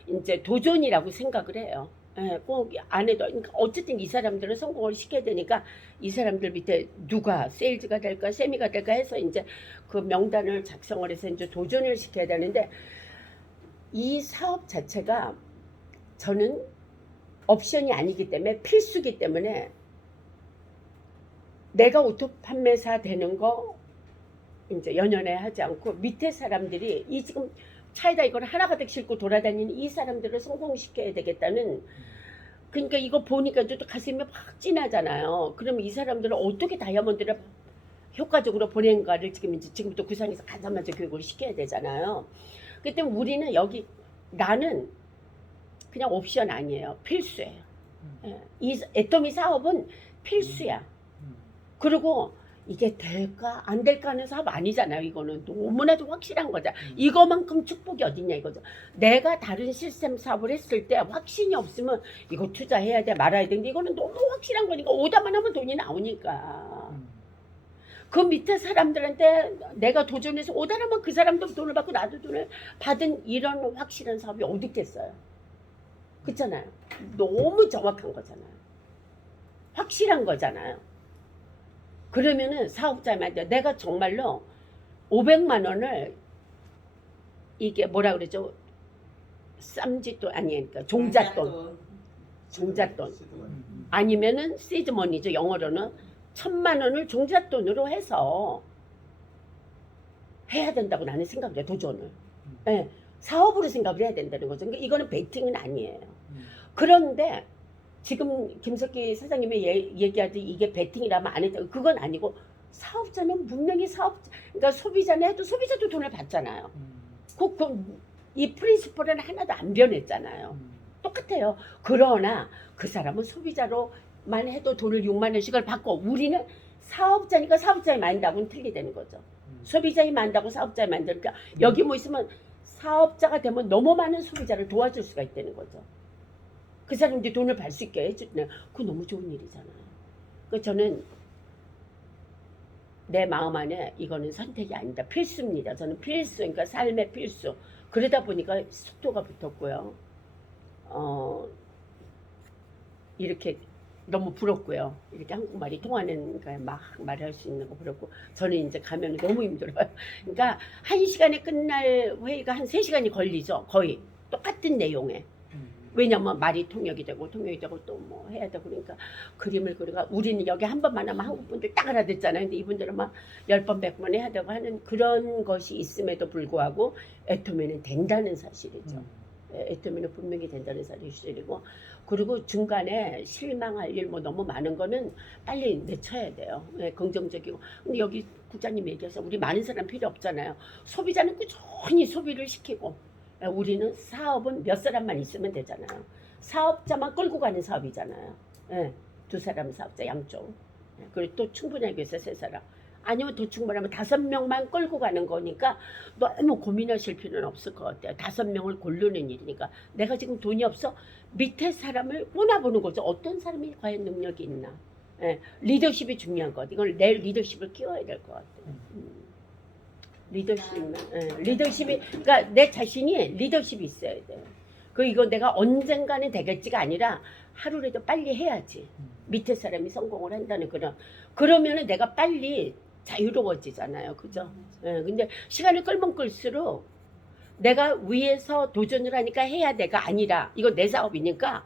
이제 도전이라고 생각을 해요. 예, 꼭 안 해도 그러니까 어쨌든 이 사람들은 성공을 시켜야 되니까 이 사람들 밑에 누가 세일즈가 될까 세미가 될까 해서 이제 그 명단을 작성을 해서 이제 도전을 시켜야 되는데 이 사업 자체가 저는 옵션이 아니기 때문에 필수기 때문에 내가 오토 판매사 되는 거 이제 연연해 하지 않고 밑에 사람들이 이 지금 차에다 이걸 하나 가득 싣고 돌아다니는 이 사람들을 성공시켜야 되겠다는 그러니까 이거 보니까 또 가슴이 확 찐하잖아요. 그러면 이 사람들은 어떻게 다이아몬드를 효과적으로 보낸가를 지금부터 구상해서 가자마자 교육을 시켜야 되잖아요. 그렇기 때문에 우리는 여기 나는 그냥 옵션 아니에요. 필수예요. 이 애터미 사업은 필수야. 그리고 이게 될까 안 될까 하는 사업 아니잖아요. 이거는 너무나도 확실한 거죠. 이거만큼 축복이 어딨냐 이거죠. 내가 다른 시스템 사업을 했을 때 확신이 없으면 이거 투자해야 돼 말아야 되는데 이거는 너무 확실한 거니까 오다만 하면 돈이 나오니까. 그 밑에 사람들한테 내가 도전해서 오다라면 그 사람도 돈을 받고 나도 돈을 받은 이런 확실한 사업이 어디 있겠어요. 그렇잖아요. 너무 정확한 거잖아요. 확실한 거잖아요. 그러면은 사업자한테 내가 정말로 500만 원을 이게 뭐라 그러죠? 쌈짓돈 아니니까 종잣돈 아니면은 시드머니죠. 영어로는 1000만 원을 종잣돈으로 해서 해야 된다고 나는 생각해요. 도전을. 네, 사업으로 생각을 해야 된다는 거죠. 그러니까 이거는 베팅은 아니에요. 그런데 지금 김석기 사장님이 얘기하듯이 이게 베팅이라면 안 했다. 그건 아니고 사업자는 분명히 그러니까 소비자는 해도 소비자도 돈을 받잖아요. 이 프린시플은 하나도 안 변했잖아요. 똑같아요. 그러나 그 사람은 소비자로만 해도 돈을 6만 원씩을 받고 우리는 사업자니까 사업자의 마인드하고는 틀리다는 거죠. 소비자의 마인드하고 사업자의 마인드. 그러니까 여기 뭐 있으면 사업자가 되면 너무 많은 소비자를 도와줄 수가 있다는 거죠. 그 사람들이 돈을 벌 수 있게 해주네. 그거 너무 좋은 일이잖아요. 그 저는 내 마음 안에 이거는 선택이 아니다. 필수입니다. 저는 필수. 그러니까 삶의 필수. 그러다 보니까 속도가 붙었고요. 이렇게 너무 부럽고요. 이렇게 한국말이 통하는 거 막 말할 수 있는 거 부럽고 저는 이제 가면 너무 힘들어요. 그러니까 1시간에 끝날 회의가 한 3시간이 걸리죠. 거의 똑같은 내용에. 왜냐면 말이 통역이 되고 또 뭐 해야 되고 그러니까 그림을 그리가 우리는 여기 한 번만 하면 한국 분들 딱 알아듣잖아요. 근데 이분들은 막 10번 100번 해야 되고 하는 그런 것이 있음에도 불구하고 애터미는 된다는 사실이죠. 애터미는 분명히 된다는 사실이고 그리고 중간에 실망할 일 뭐 너무 많은 거는 빨리 내쳐야 돼요. 네, 긍정적이고. 근데 여기 국장님 얘기해서 우리 많은 사람 필요 없잖아요. 소비자는 꾸준히 소비를 시키고 우리는 사업은 몇 사람만 있으면 되잖아요. 사업자만 끌고 가는 사업이잖아요. 네, 2사람 사업자 양쪽. 그리고 또 충분하게 해서 3사람. 아니면 더 충분하면 5명만 끌고 가는 거니까 너무 고민하실 필요는 없을 것 같아요. 5명을 고르는 일이니까. 내가 지금 돈이 없어 밑에 사람을 꼬나보는 거죠. 어떤 사람이 과연 능력이 있나. 예, 리더십이 중요한 것. 이걸 내 리더십을 키워야 될 것 같아요. 리더십이 그러니까 내 자신이 리더십이 있어야 돼요. 그 이거 내가 언젠가는 되겠지가 아니라 하루라도 빨리 해야지. 밑에 사람이 성공을 한다는 그러면은 내가 빨리 자유로워지잖아요. 그죠? 예, 근데 시간을 끌면 끌수록 내가 위에서 도전을 하니까 해야 돼가 아니라 이거 내 사업이니까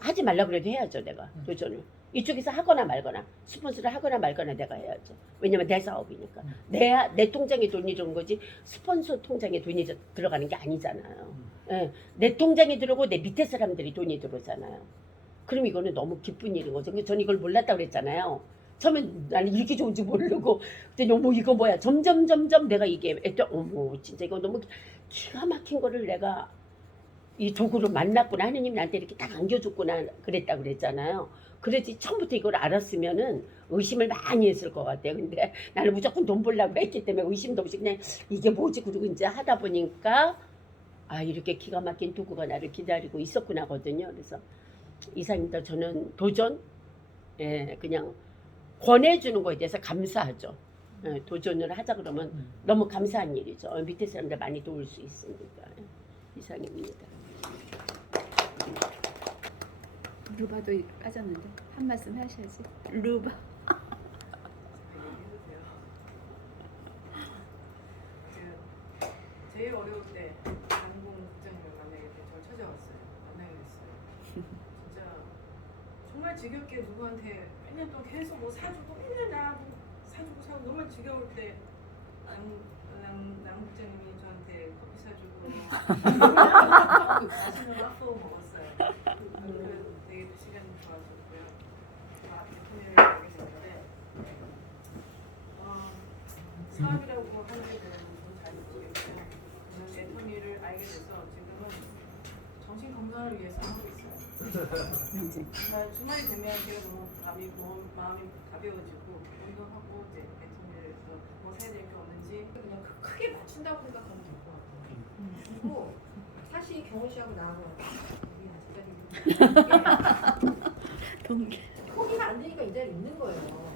하지 말라 그래도 해야죠. 내가 도전을. 이쪽에서 하거나 말거나 스폰서를 하거나 말거나 내가 해야죠. 왜냐면 내 사업이니까. 내 통장에 돈이 들어온 거지 스폰서 통장에 돈이 들어가는 게 아니잖아요. 예, 내 통장에 들어오고 내 밑에 사람들이 돈이 들어오잖아요. 그럼 이거는 너무 기쁜 일인 거죠. 저는 이걸 몰랐다고 그랬잖아요. 처음엔 나는 이렇게 좋은지 모르고 그랬더니 어머 이거 뭐야. 점점 내가 이게 어머 진짜 이거 너무 기가 막힌 거를 내가 이 도구로 만났구나. 하느님이 나한테 이렇게 딱 안겨줬구나 그랬다고 그랬잖아요. 그래지 처음부터 이걸 알았으면은 의심을 많이 했을 것 같아요. 근데 나는 무조건 돈 벌려고 했기 때문에 의심도 없이 그냥 이게 뭐지 그러고 이제 하다 보니까 아 이렇게 기가 막힌 도구가 나를 기다리고 있었구나 거든요. 그래서 이사님들 저는 도전 그냥 권해주는 거에 대해서 감사하죠. 도전을 하자 그러면 너무 감사한 일이죠. 밑에 사람들 많이 도울 수 있으니까. 이상입니다. 루바도 빠졌는데 한 말씀 하셔야지. 루바. 제일 어려울 때 장봉 국장님을 만나게 돼 저를 찾아왔어요. 만나게 됐어요. 진짜 정말 지겹게 누구한테 몇 년 동안 계속 뭐 사주고 맨날 나하고 사주고 너무 지겨울 때 남 국장님이 저한테 커피 사주고 맛있는 밥도 먹었어요. 그래서 되게 시간이 좋았었고요. 대통령을 알게 됐는데 사업이라고 하는 게 잘 모르겠고 저는 애터미를 알게 돼서 지금은 정신 건강을 위해서 하고 있어요. 정말 주말이 되면 제가 너무 마음이 가벼워지고 운동하고 이제 애터미에서 뭐 사야 될 게 없는지 그냥 크게 맞춘다고 생각하면 될 것 같아요. 그리고 사실 경호 씨하고 나하고 동계. 포기가 안 되니까 이 자리에 있는 거예요.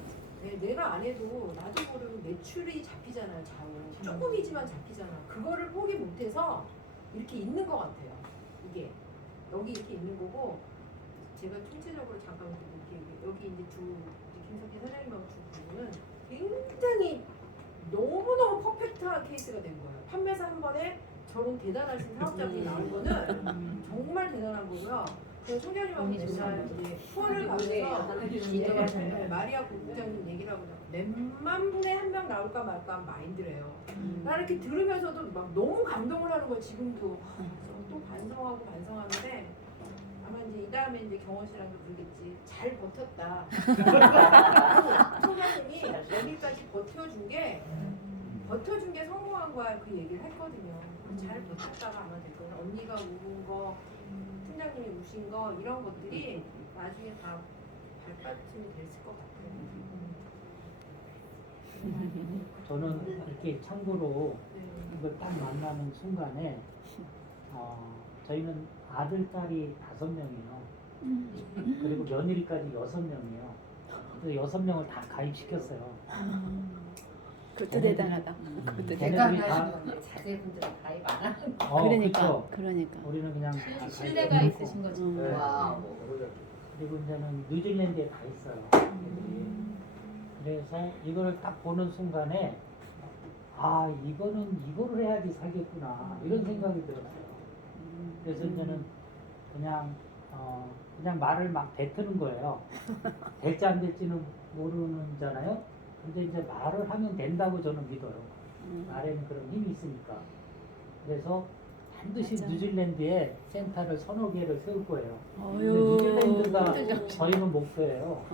내가 안 해도 나도 모르는 매출이 잡히잖아요. 조금이지만 잡히잖아. 그거를 포기 못해서 이렇게 있는 것 같아요. 이게 여기 이렇게 있는 거고 제가 총체적으로 잠깐 이렇게 여기 이제 김석희 사장님하고 두 분은 굉장히 너무너무 퍼펙트한 케이스가 된 거예요. 판매사 한 번에 저런 대단하신 사업자분이 나온 거는 정말 대단한 거고요. 그 총장님하고 맨날 이제 후원을 받으면서 마리아 국장님 얘기를 하고 몇만 분에 한 명 나올까 말까 마인드래요. 나 이렇게 들으면서도 막 너무 감동을 하는 거예요. 지금도 또 반성하는데 아마 이제 이 다음에 이제 경원 씨랑도 그러겠지. 잘 버텼다. 총장님이 여기까지 버텨준 게 성공한 거야. 그 얘기를 했거든요. 잘 버텼다가 아마 될 거예요. 언니가 우는 거, 팀장님이 우신 거 이런 것들이 나중에 다 발받침이 됐을 것 같아요. 저는 이렇게 참고로 네. 이걸 딱 만나는 순간에 저희는 아들, 딸이 5명이에요. 그리고 며느리까지 6명이에요. 그래서 6명을 다 가입시켰어요. 그것도 대단하다. 그것도 걔네들이 대단하다. 다 대단하시는 자제분들은 가입 안 하는 그러니까, 그쵸. 그러니까. 우리는 그냥 다 신뢰가 가입해놓고. 있으신 거죠. 네. 와우. 그리고 이제는 뉴질랜드에 다 있어요. 애들이. 그래서 이걸 딱 보는 순간에 아 이거를 해야지 살겠구나 이런 생각이 들었어요. 그래서 이제는 그냥 말을 막 뱉는 거예요. 될지 안 될지는 모르는잖아요. 근데 이제 말을 하면 된다고 저는 믿어요. 말에는 그런 힘이 있으니까. 그래서 반드시 맞아. 뉴질랜드에 센터를 서너 개를 세울 거예요. 근데 어휴, 뉴질랜드가 힘들죠. 저희는 목표예요.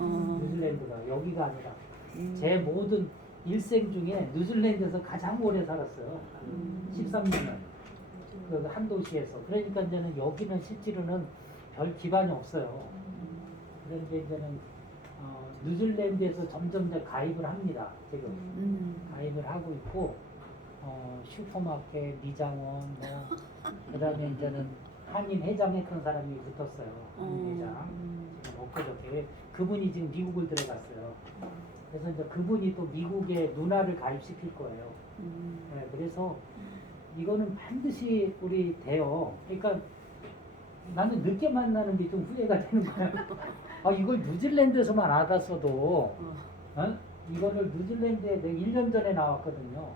뉴질랜드가 여기가 아니라 제 모든 일생 중에 뉴질랜드에서 가장 오래 살았어요. 13년을 그 한 도시에서. 그러니까 이제는 여기는 실제로는 별 기반이 없어요. 그런데 이제는 뉴질랜드에서 점점 더 가입을 합니다. 지금 가입을 하고 있고 슈퍼마켓, 미장원, 그다음에 이제는 한인 회장 했던 사람이 붙었어요. 한인 회장. 지금 엊그저께 그분이 지금 미국을 들어갔어요. 그래서 이제 그분이 또 미국의 누나를 가입시킬 거예요. 네, 그래서 이거는 반드시 우리 돼요. 그러니까 나는 늦게 만나는 게 좀 후회가 되는 거야. 이걸 뉴질랜드에서만 알았어도, 이거를 뉴질랜드에 내가 1년 전에 나왔거든요.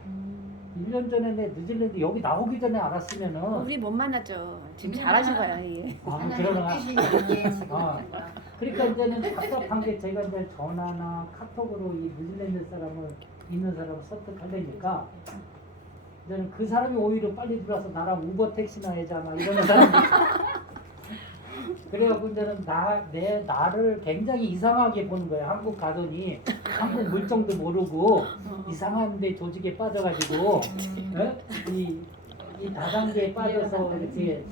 1년 전에 내 뉴질랜드 여기 나오기 전에 알았으면은. 우리 못 만났죠. 지금 잘하신 거야. 예. 그러나. 뜻이게 지금 그러니까 이제는 답답한 게 제가 이제 전화나 카톡으로 이 뉴질랜드 사람을 있는 사람을 설득하려니까 이제는 그 사람이 오히려 빨리 들어와서 나랑 우버 택시나 해자 막 이러는 사람이 그래갖고 이제는 나를 굉장히 이상하게 보는 거예요. 한국 가더니 한국 물정도 모르고 이상한데 조직에 빠져가지고 이 다단계에 빠져서 이렇게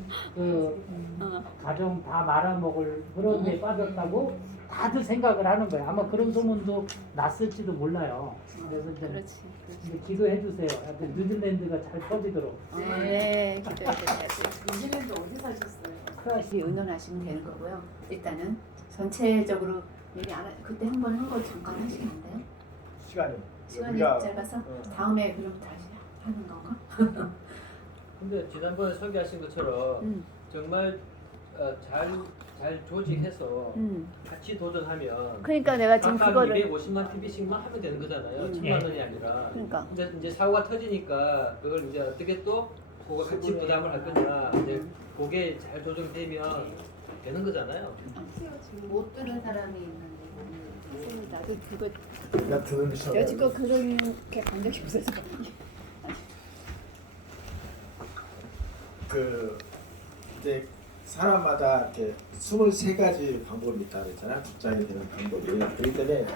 가정 다 말아먹을 그런 데 빠졌다고 다들 생각을 하는 거예요. 아마 그런 소문도 났을지도 몰라요. 그래서 이제 이제 기도해 주세요. 하여튼 뉴질랜드가 잘 터지도록. 네, 기도해드려야지. 뉴질랜드 어디 사셨어요? 크라시 의논하시면 되는 거고요. 일단은 전체적으로 얘기 안 그때 한 번 한 거 잠깐 하시면 안 돼요? 시간이 짧아서 다음에 그럼 다시 하는 건가? 근데 지난번에 소개하신 것처럼 정말 잘 조직해서 같이 도전하면 그러니까 내가 지금 각각 그거를 250만 PB씩만 하면 되는 거잖아요. 1000만 원이 아니라. 그러니까. 이제 사고가 터지니까 그걸 이제 어떻게 또 그거 같이 부담을 할 거냐. 이제 그게 잘 조정되면 되는 거잖아요. 못 들은 사람이 있는데 나도 그거 내가 듣는 데 여지껏 그렇게 본 적이 없어서 이제 사람마다 이렇게 23가지 방법이 있다 그랬잖아요. 국장이 되는 방법이. 그렇기 때문에